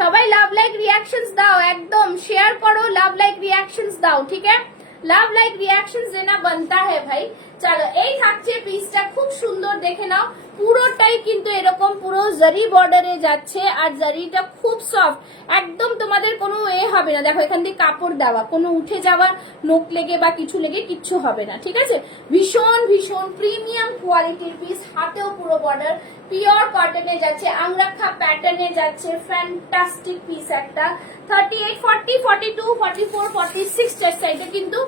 সবাই লাভ লাইক রিঅ্যাকশনস দাও, একদম শেয়ার করো, লাভ লাইক রিঅ্যাকশনস দাও, ঠিক আছে? লাভ লাইক রিঅ্যাকশনস দেনা बनता है ভাই। চলো, এই থাকছে পিসটা, খুব সুন্দর, দেখে নাও। পুরোটাই কিন্তু এরকম পুরো জারি বর্ডারে যাচ্ছে, আর জারিটা খুব সফট, একদম তোমাদের কোনো হবে না। দেখো এখান থেকে কাপড় দেওয়া, কোনো উঠে যাওয়া, নোক লেগে বা কিছু লেগে কিচ্ছু হবে না, ঠিক আছে? ভীষণ ভীষণ প্রিমিয়াম কোয়ালিটির পিস, হাতেও পুরো বর্ডার, পিওর কটনে যাচ্ছে, আংরাখা প্যাটার্নে যাচ্ছে, ফ্যান্টাস্টিক পিস একটা। 38, 40, 42, 44, 46 चेस्ट साइड है, किंतु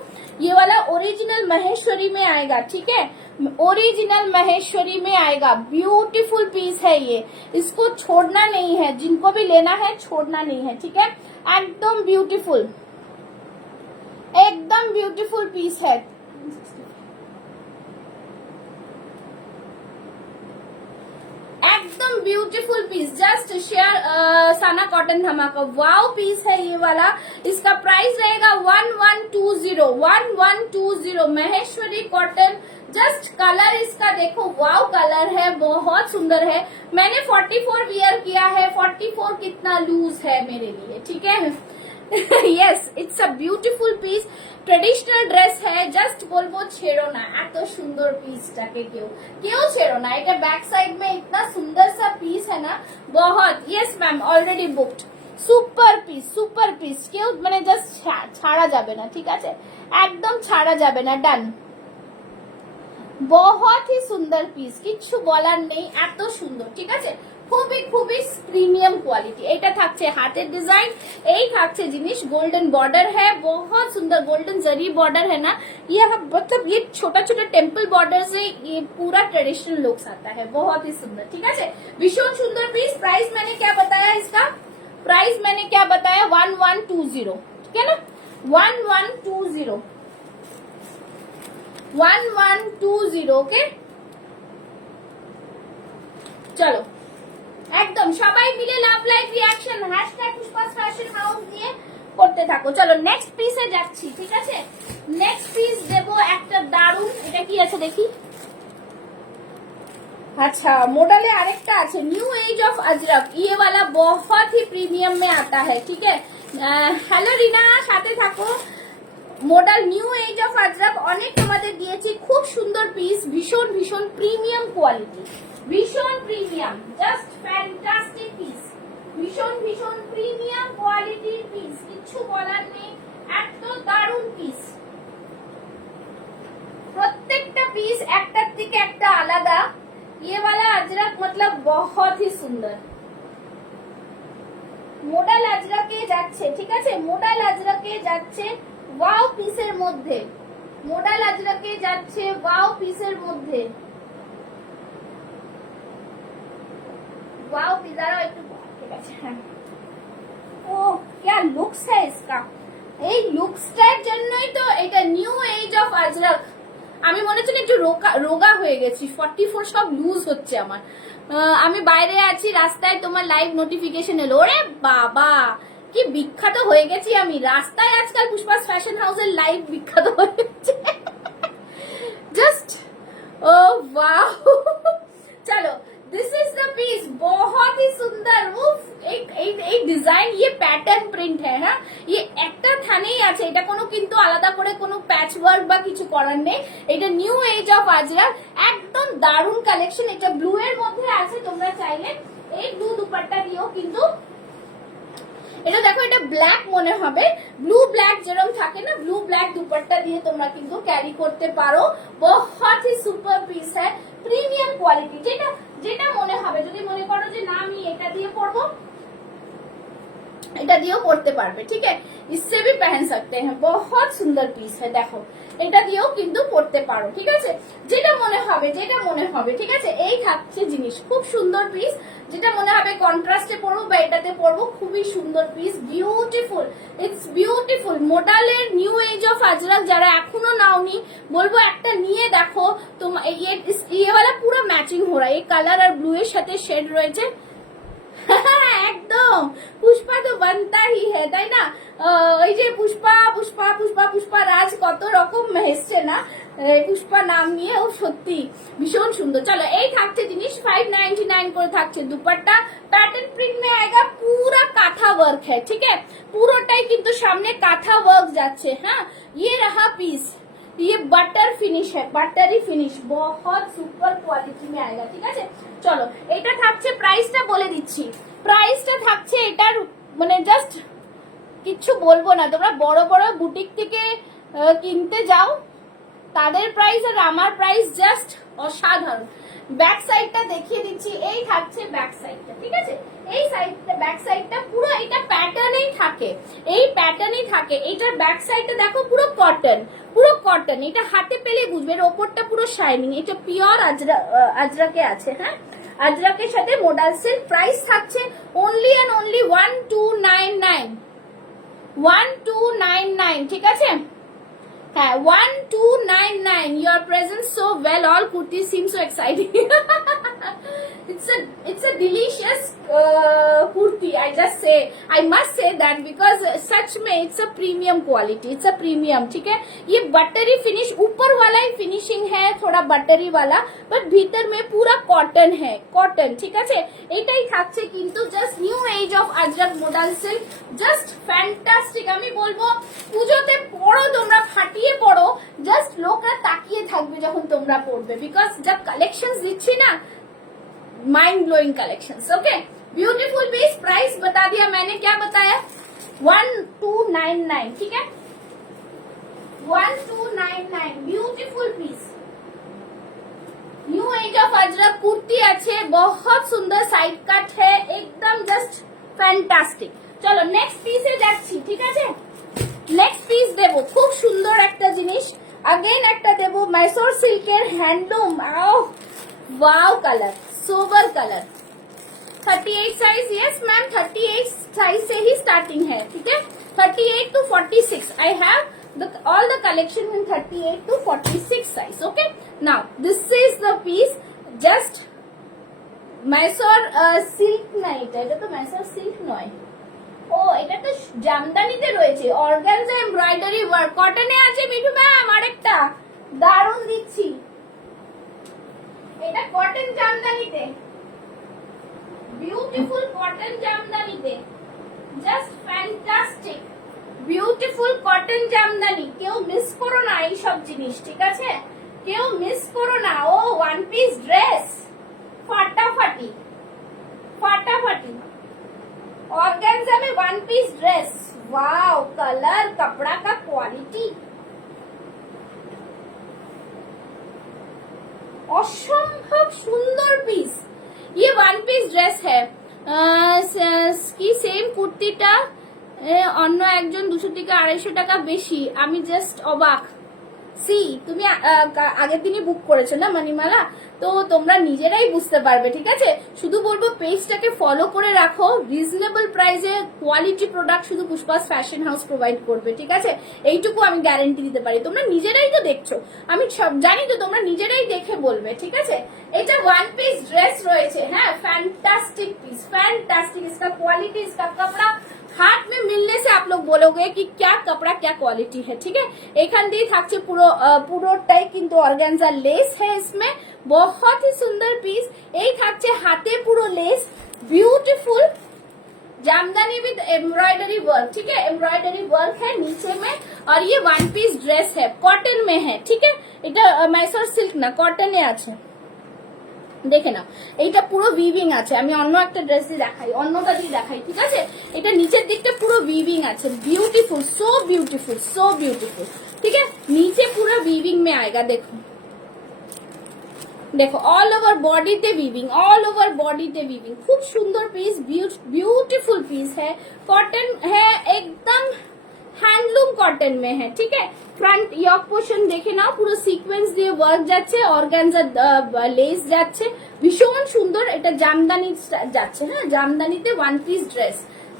ये वाला ओरिजिनल महेश्वरी में आएगा, ठीक है? ओरिजिनल महेश्वरी में आएगा, ब्यूटीफुल पीस है ये, इसको छोड़ना नहीं है, जिनको भी लेना है छोड़ना नहीं है, ठीक है? एकदम ब्यूटीफुल, एकदम ब्यूटीफुल पीस है। एकदम ब्यूटीफुल पीस, जस्ट शेयर साना कॉटन धमाका, वाओ पीस है ये वाला। इसका प्राइस रहेगा 1120, 1120 महेश्वरी कॉटन। जस्ट कलर इसका देखो, वाओ कलर है, बहुत सुंदर है। मैंने 44 वियर किया है, 44 कितना लूज है मेरे लिए, ठीक है? Yes, it's a beautiful piece, traditional dress है, जस्ट बोलबो छेड़ो ना, এত সুন্দর পিসটাকে কেউ ছেড়ো না। এটা ব্যাক সাইড में इतना सुंदर सा पीस है ना, बहुत। Yes ma'am, already booked, super piece, super piece, কেউ মানে জাস্ট ছাড়া যাবে না, ঠিক আছে? একদম ছাড়া যাবে না, ডান। बहुत ही सुंदर पीस, কিচ্ছু বলার নেই, এত সুন্দর, ঠিক আছে? খুবই খুবই প্রিমিয়াম কোয়ালিটি। এটা থাকছে হাতের ডিজাইন, এই থাকছে জিনিস, गोल्डन बॉर्डर है, बहुत सुंदर गोल्डन जरी बॉर्डर है ना, ये मतलब ये छोटा छोटा टेम्पल बॉर्डर से ये पूरा ट्रेडिशनल लुक्स आता है, बहुत ही सुंदर, ठीक है? भीषण सुंदर पीस। प्राइस मैंने क्या बताया इसका? प्राइस मैंने क्या बताया? 1120, ठीक है ना? 1120, 1120, ओके? চলো, একদম সবাই মিলে love like reaction #Pushpa's fashion house দিয়ে করতে থাকো। চলো নেক্সট পিসে যাচ্ছি, ঠিক আছে? নেক্সট পিস দেব একটা দারুন, এটা কি আছে দেখি। अच्छा, मॉडल है आरेकटा আছে, न्यू एज ऑफ अजरक, ये वाला बहुत ही प्रीमियम में आता है, ठीक है? हेलो रीना, সাথে থাকো। মডেল নিউ এজ অফ আজরক অনেক তোমাদের দিয়েছি, খুব সুন্দর পিস, ভীষণ ভীষণ প্রিমিয়াম কোয়ালিটি, ভীষণ প্রিমিয়াম, জাস্ট ফ্যান্টাস্টিক পিস, ভীষণ ভীষণ প্রিমিয়াম কোয়ালিটির পিস, কিছু বলার নেই, এত দারুণ পিস। প্রত্যেকটা পিস একটার থেকে একটা আলাদা। ये वाला अजरक मतलब बहुत ही सुंदर, মডেল আজরাকে যাচ্ছে, ঠিক আছে? মডেল আজরাকে যাচ্ছে ওয়াও পিসের মধ্যে, মডেল আজরাকে যাচ্ছে ওয়াও পিসের মধ্যে, वाओ पिज़ारा একটু, ঠিক আছে? হ্যাঁ, ও क्या लुक्स है इसका, এই লুকসটার জন্যই তো এটা নিউ এজ অফ আজরক। আমি মনে হচ্ছে একটু রোগা হয়ে গেছি, 44 সব লুজ হচ্ছে আমার। আমি বাইরে আছি, রাস্তায় তোমার লাইভ নোটিফিকেশন এলো, ওরে বাবা কি বিখ্যাত হয়ে গেছি আমি, রাস্তায় আজকাল পুষ্পাস ফ্যাশন হাউসের লাইভ বিখ্যাত হয়ে গেছে, জাস্ট ও वाओ। चलो, दिस इज द पीस, बहुत ही सुंदर। उफ, एक डिजाइन, ये पैटर्न प्रिंट है ना, ये একটা থানেই আছে, এটা কোনো কিন্তু আলাদা করে কোনো প্যাচ ওয়ার্ক বা কিছু করার নেই। এটা নিউ এজ অফ আজরাক, একদম দারুন কালেকশন। এটা ব্লু এর মধ্যে আছে, তোমরা চাইলে এই ব্লু দুপাট্টা দিও, কিন্তু এটা দেখো, এটা ব্ল্যাক মনে হবে, ব্লু ব্ল্যাক যেরকম থাকে না, ব্লু ব্ল্যাক দুপাট্টা দিয়ে তোমরা কিন্তু ক্যারি করতে পারো। बहुत ही सुपर पीस है, প্রিমিয়াম কোয়ালিটি। যেটা যেটা মনে হবে, যদি মনে করো যে না আমি এটা দিয়ে পরবো, এটা दियो পড়তে পারবে ঠিক है इससे भी पहन सकते हैं बहुत सुंदर पीस है देखो এটা দিয়েও কিন্তু পড়তে পারো ঠিক আছে যেটা মনে হবে ঠিক আছে এই থাকছে জিনিস খুব সুন্দর পিস যেটা মনে হবে কন্ট্রাস্টে পরবো বা এটাতে পরবো খুবই সুন্দর পিস বিউটিফুল ইটস বিউটিফুল মডেলের নিউ এজ অফ আজরাক যারা এখনো নাওনি বলবো একটা নিয়ে দেখো তোমার ये वाला पूरा मैचिंग हो रहा है ये कलर और ब्लू এর সাথে শেড রয়েছে একদম পুষ্পা তো বানতাই হ্যাঁ তাই না ওই যে পুষ্পা পুষ্পা পুষ্পা পুষ্পা রাজ কত রকম এসছে না পুষ্পা নাম নিয়ে ও সত্যি ভীষণ সুন্দর চলো এই থাকছে জিনিস 599 করে থাকছে দুপাট্টা पैटर्न प्रिंट में आएगा पूरा काथा वर्क है ठीक है পুরোটাই কিন্তু সামনে কাঁথা ওয়ার্ক যাচ্ছে হ্যাঁ ये रहा पीस ये बटर फिनिश है बटरी फिनिश बहुत सुपर क्वालिटी में आएगा ठीक है चलो এটা থাকছে প্রাইসটা বলে দিচ্ছি প্রাইসটা থাকছে এটার মানে জাস্ট কিছু বলবো না তোমরা বড় বড় বুটিক থেকে কিনতে যাও তাদের প্রাইস আর আমার প্রাইস জাস্ট অসাধারণ ব্যাক সাইডটা দেখিয়ে দিচ্ছি এই থাকছে ব্যাক সাইডটা ঠিক আছে এই সাইডটা ব্যাক সাইডটা পুরো এটা প্যাটার্নেই থাকে এই প্যাটার্নেই থাকে এটার ব্যাক সাইডটা দেখো পুরো কটন এটা হাতে পেলে বুঝবে এর ওপরটা পুরো শাইনিং এটা পিওর আজরাকে আছে হ্যাঁ আজরাকের সাথে মডেল সিল্ক প্রাইস থাকছে অনলি এন্ড অনলি 1299 ঠিক আছে হ্যাঁ 1299 your presence so well all kurtis seem so exciting it's a delicious kurti I must say that because such में it's a premium quality it's a premium ठीक है ये buttery finish ऊपर वाला ही finishing है थोड़ा बटरी वाला बट भीतर में पूरा कॉटन है कॉटन ठीक है এটাই থাকছে কিন্তু just new age of Ajrakh model silk just fantastic আমি বলবো পুজোতে পড়ো তোমরা ফাটিয়ে পড়ো জাস্ট লোকরা তাকিয়ে থাকবে যখন তোমরা পড়বে বিকজ जब কালেকশনস দিচ্ছি না mind blowing collections okay beautiful piece price बता दिया मैंने क्या बताया 1299 ठीक है 1299 beautiful piece new age of Ajrakh kurti अच्छे बहुत सुंदर साइड कट है एकदम जस्ट फैंटास्टिक चलो नेक्स्ट पिसे যাচ্ছি ঠিক আছে নেক্সট পিস দেব খুব সুন্দর একটা জিনিস अगेन একটা দেব মাইসোর সিল্কের handloom wow colour sober colour 38 size yes ma'am 38 size से ही स्टार्टिंग है ठीक है 38 to 46 I have all the collection in 38 to 46 size okay now this is the piece just mysore silk নাই এটা তো mysore silk নয় ও এটা তো জামদানিতে রয়েছে অর্গানজা এমব্রয়ডারি ওয়ার্ক কটনে আছে মিঠু ম্যাম আরেকটা দারুণ দিচ্ছি এটা কটন জামদানিতে বিউটিফুল কটন জামদানিতে just fantastic beautiful cotton jamdani কেউ মিস করো না এই সব জিনিস ঠিক আছে কেউ মিস করো না ও ওয়ান পিস ড্রেস ফাটাফাটি ফাটাফাটি ऑर्गेन्जा में one piece dress wow colour कपड़ा का क्वालिटी असंभव सुंदर पीस ये वन पीस ड्रेस है কি সেম কুর্তিটা অন্য একজন 200 থেকে 250 টাকা বেশি আমি জাস্ট অবাক সি তুমি আগের দিনই বুক করেছো না মণিমালা তো তোমরা নিজেরাই বুঝতে পারবে ঠিক আছে শুধু বলবো পেজটাকে ফলো করে রাখো রিজনেবল প্রাইসে কোয়ালিটি প্রোডাক্ট শুধু পুষ্পাস ফ্যাশন হাউস প্রোভাইড করবে ঠিক আছে এইটুকু আমি গ্যারান্টি দিতে পারি তোমরা নিজেরাই তো দেখছো আমি সব জানি তো তোমরা নিজেরাই দেখে বলবে ঠিক আছে এটা ওয়ান পিস ড্রেস রয়েছে হ্যাঁ फैंटास्टिक पीस फैंटास्टिक इसका क्वालिटी इसका कपड़ा हाथ में मिलने से आप लोग बोलोगे कि क्या कपड़ा क्या क्वालिटी है ठीक है एखान दिए থাকছে পুরোটাই কিন্তু অর্গানজা লেস है इसमें बहुत ही सुंदर पीस এই থাকছে হাতে পুরো less beautiful jamdani with embroidery work ठीक है एम्ब्रॉयडरी वर्क है नीचे में और ये वन पीस ड्रेस है कॉटन में है ठीक है এটা মাইসোর সিল্ক না কটনে আছে দেখে নাও এইটা পুরো উইভিং আছে আমি অন্য একটা ড্রেস দিয়ে দেখাই অন্যটা দিয়ে দেখাই ঠিক আছে এটা নিচের দিকটা পুরো উইভিং আছে ब्यूटीफुल सो ब्यूटीफुल ठीक है नीचे पूरा वीविंग में आएगा देखो देखो ऑल ओवर बॉडीते वीविंग, ऑल ओवर बॉडीते वीविंग, खूब सुंदर पीस, ब्यूटीफुल पीस है, कॉटन है, एकदम হ্যান্ডলুম কটন में है, ठीक है। ফ্রন্ট ইয়ক পোর্শন দেখে নাও, পুরো সিকোয়েন্স দিয়ে ওয়ার্ক যাচ্ছে, অর্গানজা লেস যাচ্ছে, ভীষণ সুন্দর। এটা জামদানি যাচ্ছে, হ্যাঁ জামদানিতে ওয়ান পিস ড্রেস,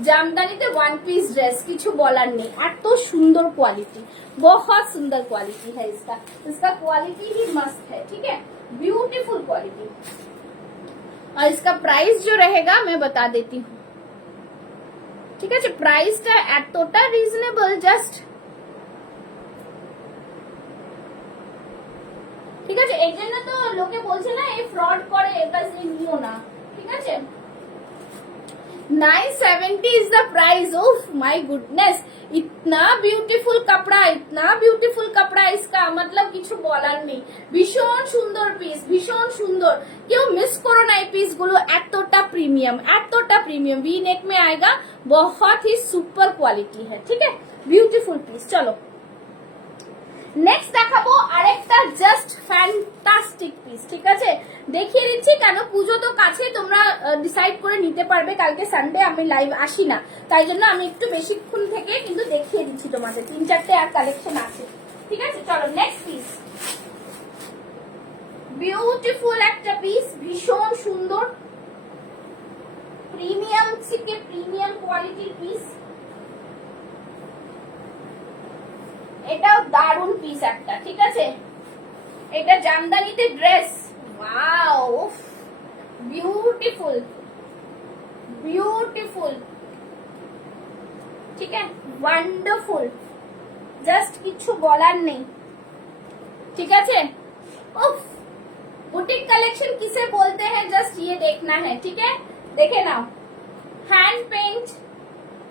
জামদানিতে ওয়ান পিস ড্রেস, কিছু বলার নেই, এত সুন্দর কোয়ালিটি, बहुत सुंदर क्वालिटी है इसका, इसका क्वालिटी ही मस्त है, ठीक है, ब्यूटीफुल क्वालिटी। और इसका प्राइस जो रहेगा मैं बता देती हूँ, ঠিক আছে। প্রাইসটা এতটা রিজনেবল, জাস্ট ঠিক আছে। এই জন্য তো লোকে বলছে না এই ফ্রড করে, এর কাছে নিও না, ঠিক আছে। 970 is the price. Oh my goodness, इतना ब्यूटीफुल कपड़ा, इतना ब्यूटीफुल कपड़ा, इसका मतलब কিছু বলার নেই, ভীষণ সুন্দর পিস, ভীষণ সুন্দর, কেউ মিস করো না এই পিস গুলো, এতটা প্রিমিয়াম, এতটা প্রিমিয়াম, वी नेक में आएगा, बहुत ही सुपर क्वालिटी है, ठीक है, ब्यूटीफुल पीस। चलो নেক্সট দেখাবো আরেকটা জাস্ট ফ্যান্টাস্টিক পিস, ঠিক আছে, দেখিয়ে দিচ্ছি। কেন পুজো তো কাছে, তোমরা ডিসাইড করে নিতে পারবে, কালকে সানডে আমি লাইভ আসি না, তাই জন্য আমি একটু বেশিক্ষণ থেকে কিন্তু দেখিয়ে দিচ্ছি তোমাদের, 3-4টে আর কালেকশন আছে, ঠিক আছে। চলো নেক্সট পিস, বিউটিফুল একটা পিস, ভীষণ সুন্দর, প্রিমিয়াম থেকে প্রিমিয়াম কোয়ালিটির পিস, এটাও দারুন পিস একটা, ঠিক আছে। এটা জামদানিতে ড্রেস, ওয়াও, বিউটিফুল, বিউটিফুল, ঠিক আছে, ওয়ান্ডারফুল, জাস্ট কিছু বলার নেই, ঠিক আছে। उफ, बुटीक कलेक्शन किसे बोलते हैं, जस्ट ये देखना है, ठीक है। देखे नाओ, हैंड पेंट,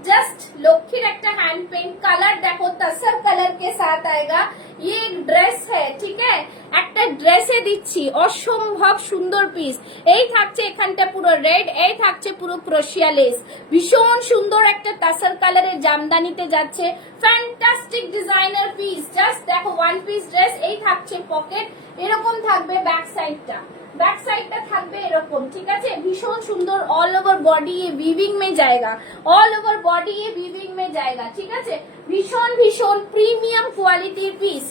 जस्ट लक्ष्मीर एक हैंड पेंट, कलर देखो तसर कलर के साथ आएगा, ये एक ड्रेस है, ठीक है, একটা ড্রেসে দিচ্ছি, অসম্ভব সুন্দর পিস, এই থাকছে এখানটা পুরো রেড, এই থাকছে পুরো ক্রোশিয়া লেস, ভীষণ সুন্দর একটা তাসার কালারের জামদানিতে যাচ্ছে, ফ্যান্টাস্টিক ডিজাইনার পিস, জাস্ট দেখো ওয়ান পিস ড্রেস, এই থাকছে পকেট, এরকম থাকবে ব্যাক সাইডটা, बैक साइड টা থাকবে এরকম, ঠিক আছে, ভীষণ সুন্দর, ऑल ओवर बॉडी ये वीविंग में जाएगा, ऑल ओवर बॉडी ये वीविंग में जाएगा, ঠিক আছে, ভীষণ ভীষণ প্রিমিয়াম কোয়ালিটির পিস,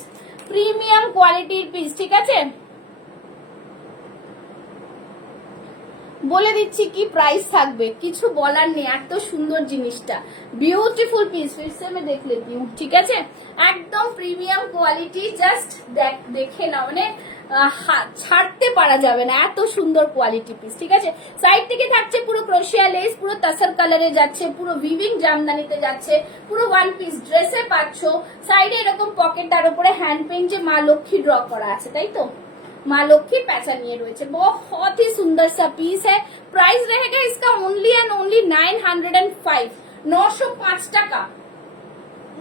প্রিমিয়াম কোয়ালিটির পিস, ঠিক আছে। বলে দিচ্ছি কি প্রাইস থাকবে, কিছু বলার নেই, এত সুন্দর জিনিসটা, বিউটিফুল পিস, फिर से मैं देख लेती हूँ, ঠিক আছে, একদম প্রিমিয়াম কোয়ালিটি, জাস্ট দেখে নাও, মানে ছাড়তে পারা যাবে না, এত সুন্দর কোয়ালিটি পিস, ঠিক আছে। সাইড থেকে থাকছে পুরো ক্রোশিয়া লেস, পুরো তাসার কালারে যাচ্ছে, পুরো উইভিং জামদানিতে যাচ্ছে, পুরো ওয়ান পিস ড্রেসে পাচ্ছো, সাইডে এরকম পকেট, তার উপরে হ্যান্ড পেইন্ট যে মা লক্ষ্মী ড্র করা আছে, তাই তো, মা লক্ষ্মী पैसा নিয়ে রয়েছে, बहुत ही सुंदर सा पीस है। प्राइस रहेगा इसका ओनली एंड ओनली 905, 905 টাকা,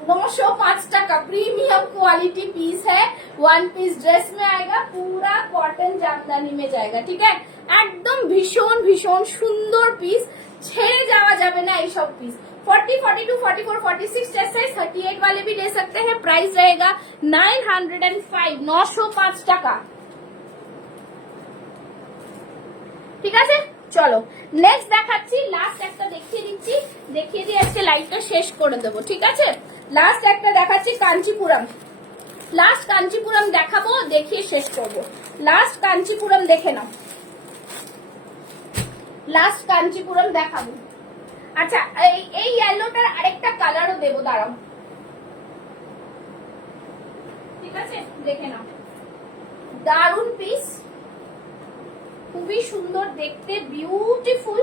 905 টাকা, प्रीमियम क्वालिटी पीस है, वन पीस ड्रेस में आएगा, पूरा कॉटन जामदानी में जाएगा, ठीक है, एकदम भीषण भीषण सुंदर पीस, ছেড়ে যাওয়া যাবে না এই সব পিস। 40, 42, 44, 46 ड्रेस साइज, 38 वाले भी ले सकते हैं। प्राइस रहेगा 905, 905 টাকা, ঠিক আছে। চলো নেক্সট দেখাচ্ছি, লাস্ট একটা দেখিয়ে দিচ্ছি, দেখিয়ে দিয়ে আজকে লাইভটা শেষ করে দেবো, ঠিক আছে। লাস্ট একটা দেখাচ্ছি কাঞ্চিপুরম, লাস্ট কাঞ্চিপুরম দেখাবো, দেখিয়ে শেষ করব। লাস্ট কাঞ্চিপুরম দেখে নাও, লাস্ট কাঞ্চিপুরম দেখাবো। আচ্ছা এই ইয়েলোটার আরেকটা কালারও দেবো, দাঁড়াও, ঠিক আছে, দেখে নাও, দারুন পিস, খুবই সুন্দর দেখতে, বিউটিফুল,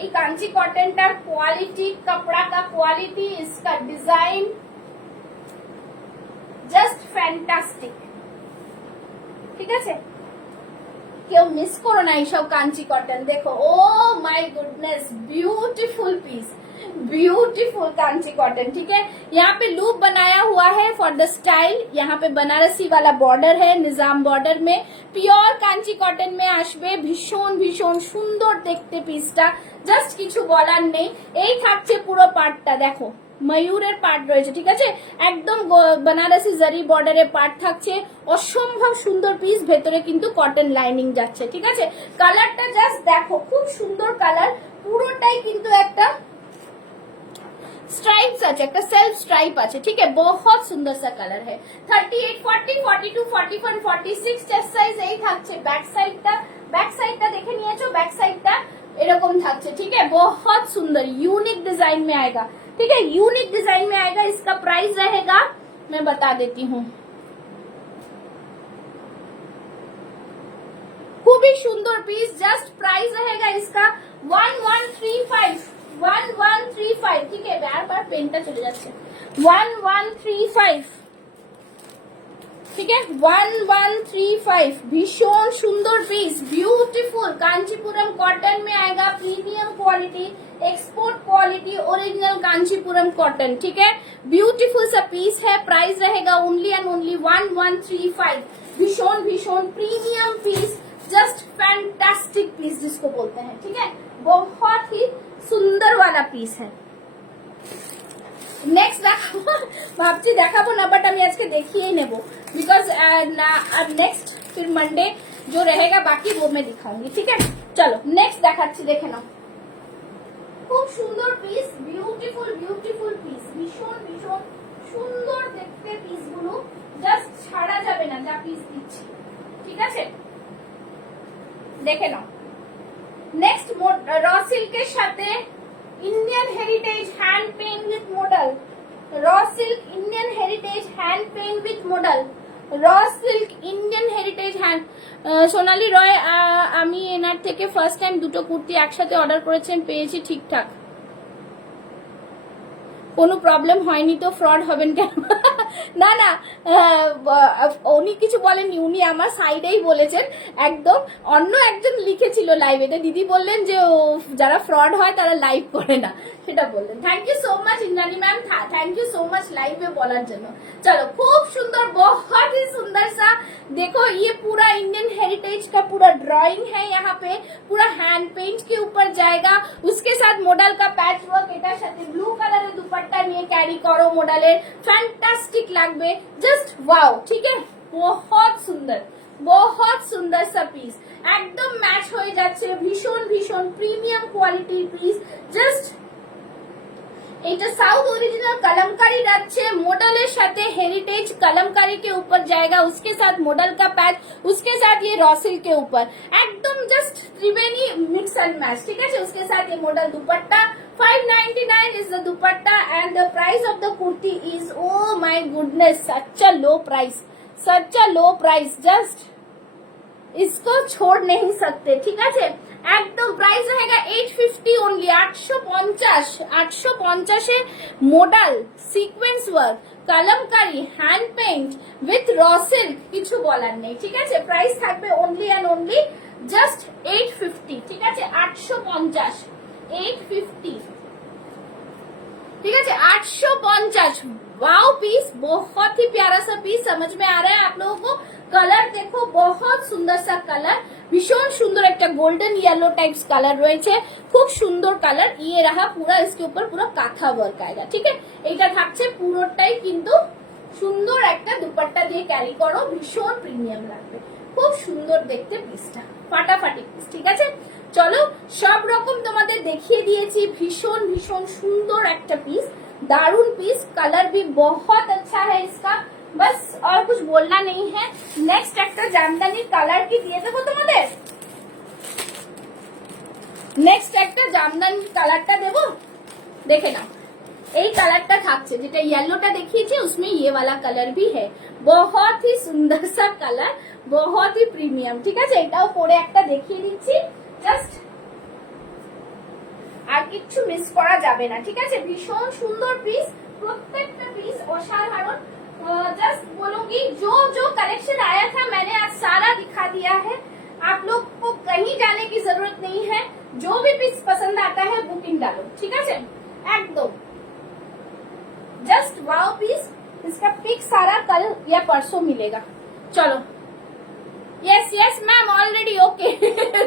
এই কাঞ্চি কটনটার কোয়ালিটি, कपड़ा का क्वालिटी, इसका डिजाइन জাস্ট ফ্যান্টাস্টিক, ঠিক আছে, কেউ মিস করো না এইসব কাঞ্চি কটন, দেখো, oh my goodness, beautiful piece, beautiful Kanchi cotton, ठीक है। यहाँ पे लूप बनाया हुआ है फॉर द स्टाइल, यहाँ पे बनारसी वाला बॉर्डर है, निजाम बॉर्डर में, पियोर कांची कॉटन में आसবে, ভীষণ ভীষণ সুন্দর দেখতে পিসটা, জাস্ট কিছু বলার নেই। এই থাকছে পুরো পার্টটা, দেখো ময়ূরের পার্ট রয়েছে, ঠিক আছে, একদম বেনারসি জারি বর্ডারের পার্ট থাকছে, অসম্ভব সুন্দর পিস, ভেতরে কিন্তু কটন লাইনিং যাচ্ছে, ঠিক আছে। কালারটা জাস্ট দেখো, খুব সুন্দর কালার, পুরোটাই কিন্তু একটা स्ट्राइप्स আছে, একটা সেলফ স্ট্রাইপ আছে, ঠিক আছে, बहुत সুন্দর সা কালার है। 38 40 42 41 46 চেস্ট সাইজ এই থাকছে। ব্যাক সাইডটা দেখে নিয়েছো, ব্যাক সাইডটা এরকম থাকছে, ঠিক है, बहुत सुंदर यूनिक डिजाइन में आएगा, ठीक है, यूनिक डिजाइन में आएगा। इसका प्राइस रहेगा, मैं बता देती हूँ, খুবই সুন্দর পিস, জাস্ট প্রাইস रहेगा इसका 1135, 1135, ठीक है, बार पेनটা চলে যাচ্ছে, 1135, ठीक है, 1135, भीषण सुंदर पीस, ब्यूटीफुल कांचीपुरम कॉटन में आएगा, premium quality, export quality, original Kanchipuram cotton, ठीक है, ब्यूटीफुल सा पीस है। प्राइस रहेगा ओनली एंड ओनली 1135, भीषण premium piece, just fantastic piece जिसको बोलते हैं, ठीक है, बहुत ही सुंदर वाला पीस है। नेक्स्ट देखाबो, ভাবছি দেখাবো না, বাট আমি আজকে দেখিয়ে নেব, बिकॉज नेक्स्ट फिर मंडे जो रहेगा बाकी वो मैं दिखाऊंगी, ठीक है। चलो नेक्स्ट দেখাচ্ছি, দেখে নাও, খুব সুন্দর পিস, বিউটিফুল পিস, ভীষণ সুন্দর দেখতে পিসগুলো, জাস্ট ছাড়া যাবে না যা পিস দিচ্ছি, ঠিক আছে, দেখে নাও। नेक्स्ट रॉ सिल्क के साथ Indian heritage hand pen with model, raw silk Indian heritage hand pen with model, raw silk Indian heritage hand. Sonali Roy, আমি এনার থেকে ফার্স্ট টাইম দুটো কুর্তি একসাথে অর্ডার করেছেন, পেয়েছি ঠিকঠাক, কোনো প্রবলেম হয়নি তো, ফ্রড হবেন কেন? না না, উনি কিছু বলেননি, উনি আমার সাইডেই বলেছেন, একদম অন্য একজন লিখেছিল লাইভে, দিদি বললেন যে যারা ফ্রড হয় তারা লাইভ করে না, সেটা বললেন। Thank you so much Indrani ma'am, thank you so much live में বলার জন্য। चलो खूब सुंदर, बहुत ही सुंदर सा, देखो ये पूरा इंडियन हेरिटेज का पूरा ड्राइंग है, यहाँ पे पूरा हैंड पेंट के ऊपर जाएगा, उसके साथ मॉडल का पैच वर्क, এটার সাথে ব্লু কালারের দুপাট্টা নিয়ে ক্যারি করো, মডেলের ফ্যান্টাস্টিক লাগবে, জাস্ট ওয়াও, ঠিক है, बहुत सुंदर सा পিস, একদম ম্যাচ হয়ে যাচ্ছে, ভীষণ প্রিমিয়াম কোয়ালিটির পিস, জাস্ট এটা साउथ ओरिजिनल कलमकारी যাচ্ছে, মডেলের সাথে हेरिटेज कलमकारी के ऊपर जाएगा, उसके साथ मॉडल का पैच, उसके साथ ये रॉसिल के ऊपर, एकदम just Triveni mix and match, ठीक है, उसके साथ ये model dupatta, 599 is the dupatta and the price of the kurti is, oh my goodness, such a low price, just इसको छोड़ नहीं सकते, ठीक है। একদম প্রাইস रहेगा 850 only, 850 model sequence work kalamkari hand paint with raw silk, কিছু বলার নেই, ঠিক আছে। প্রাইস থাকবে ওনলি এন্ড ওনলি জাস্ট 850, ঠিক আছে, 850, 850, ठीक है, 850। वाओ पीस, बहुत ही प्यारा सा पीस, समझ में आ रहा है आप लोगों को? कलर देखो, बहुत सुंदर सा कलर, भीषण सुंदर एक गोल्डन येलो टाइप्स कलर রয়েছে, খুব সুন্দর কালার। ये रहा पूरा, इसके ऊपर पूरा কাঁথা ওয়ার্ক आएगा, ঠিক है। এটা থাকছে পুরোটাই কিন্তু সুন্দর একটা দুপাট্টা দিয়ে ক্যারি করো, ভীষণ প্রিমিয়াম লাগবে, খুব সুন্দর দেখতে পিসটা, ফাটাফাটি পিস, ঠিক আছে। চলো সব রকম তোমাদের দেখিয়ে দিয়েছি, ভীষণ সুন্দর একটা পিস, दारुण पीस, कलर भी बहुत अच्छा है इसका, बस और कुछ बोलना नहीं है। नेक्स्ट একটা জামদানি কালার কি দিয়ে দেবো তোমাদের, নেক্সট একটা জামদানি কালারটা দেবো, দেখে নাও। এই কালারটা থাকছে, যেটা येलोটা দেখিয়েছি उसमें ये वाला कलर भी है, बहुत ही सुंदर सा कलर, बहुत ही प्रीमियम, ঠিক আছে। এটাও পরে একটা দেখিয়ে দিচ্ছি, জাস্ট আর কিছু মিস করা যাবে না, ঠিক আছে। ভীষণ সুন্দর পিস, প্রত্যেকটা পিস অসাধারণ। जस्ट बोलूंगी जो कलेक्शन आया था मैंने आज सारा दिखा दिया है, आप लोग को कहीं जाने की जरूरत नहीं है, जो भी पीस पसंद आता है बुकिंग डालो, ठीक है, एकदम जस्ट वाओ पीस। इसका पिक सारा कल या परसों मिलेगा। चलो, yes ma'am already okay,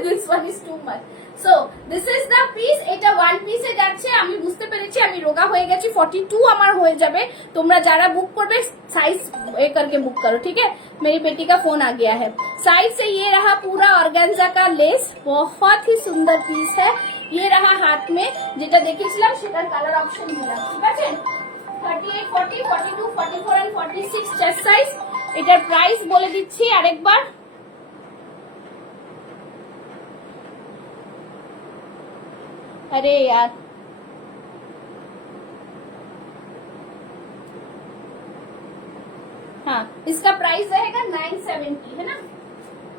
this one is too much, so this is the piece, এটা ওয়ান পিসে যাচ্ছে। আমি বুঝতে পেরেছি আমি রোগা হয়ে গেছি, 42 আমার হয়ে যাবে। তোমরা যারা বুক করবে साइज ये करके बुक करो, ठीक है। मेरी बेटी का फोन आ गया है। साइड से ये रहा पूरा ऑर्गेन्जा का लेस, बहुत ही सुंदर पीस है। ये रहा हाथ में, যেটা দেখেছিলাম সেটার কালার অপশন দিলাম, ঠিক আছে। 38, 40, 42, 44 and 46 চেস্ট সাইজ। এটার প্রাইস বলে দিচ্ছি আরেকবার। अरे यार हाँ, इसका प्राइस रहेगा 970, है ना,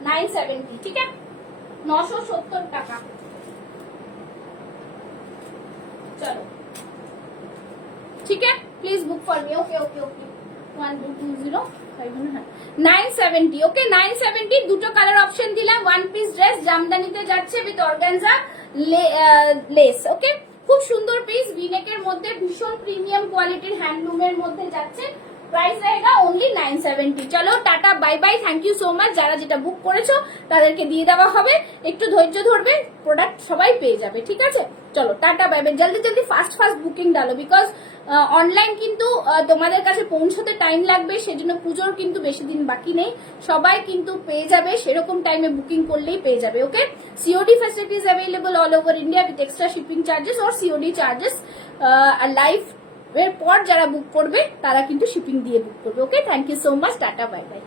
970, ठीक है, 970 টাকা। चलो ठीक है, please book for me. Okay okay okay 1220 970, ওকে 970। দুটো কালার অপশন দিলাম। ওয়ান পিস ড্রেস জামদানিতে যাচ্ছে উইথ অর্গানজা লেস, ওকে। খুব সুন্দর পিস, ভিনেকের মধ্যে ভীষণ প্রিমিয়াম কোয়ালিটির হ্যান্ডলুমের মধ্যে যাচ্ছে। প্রাইস रहेगा ओनली 970। চলো টাটা bye bye, thank you so much. যারা যেটা বুক করেছো তাদেরকে দিয়ে দেওয়া হবে, একটু ধৈর্য ধরবে, প্রোডাক্ট সবাই পেয়ে যাবে, ঠিক আছে। চলো টাটা বাই বাই, জলদি জলদি ফাস্ট ফাস্ট বুকিং ডালো, বিকজ অনলাইন কিন্তু তোমাদের কাছে পৌঁছতে টাইম লাগবে, সেজন্য পুজোর কিন্তু বেশি দিন বাকি নেই, সবাই কিন্তু পেয়ে যাবে, সেরকম টাইমে বুকিং করলেই পেয়ে যাবে, okay. COD facilities available all over India with extra shipping charges और সিওডি চার্জেস। আর লাইভ এর পর যারা বুক করবে তারা কিন্তু শিপিং দিয়ে বুক করবে, okay. Thank you so much, tata bye bye.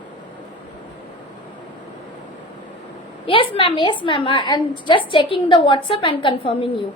Yes ma'am, yes ma'am, and just checking the WhatsApp and confirming you.